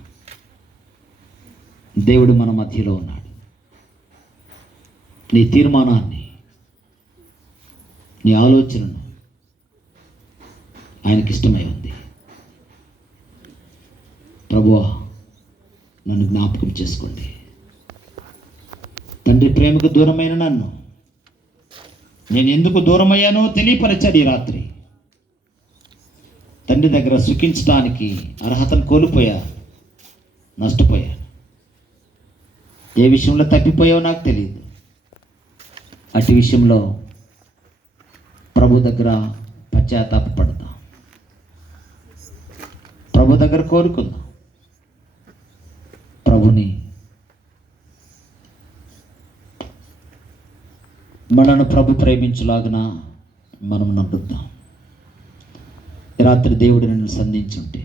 దేవుడు మన మధ్యలో ఉన్నాడు. నీ తీర్మానాన్ని, నీ ఆలోచనను ఆయనకి ఇష్టమై ఉంది. ప్రభువా, నన్ను జ్ఞాపకం చేసుకోండి. తండ్రి ప్రేమకు దూరమైన నన్ను నేను ఎందుకు దూరమయ్యానో తెలియపరచాడు. ఈ రాత్రి తండ్రి దగ్గర సుఖించడానికి అర్హతను కోల్పోయాను, నష్టపోయాను. ఏ విషయంలో తప్పిపోయావో నాకు తెలియదు. అటు విషయంలో ప్రభు దగ్గర పశ్చాత్తాపపడదాం, ప్రభు దగ్గర కోరుకుందాం. ప్రభుని మనను ప్రభు ప్రేమించులాగున మనం నమ్ముద్దాం. రాత్రి దేవుడు నిన్ను సంధించుంటే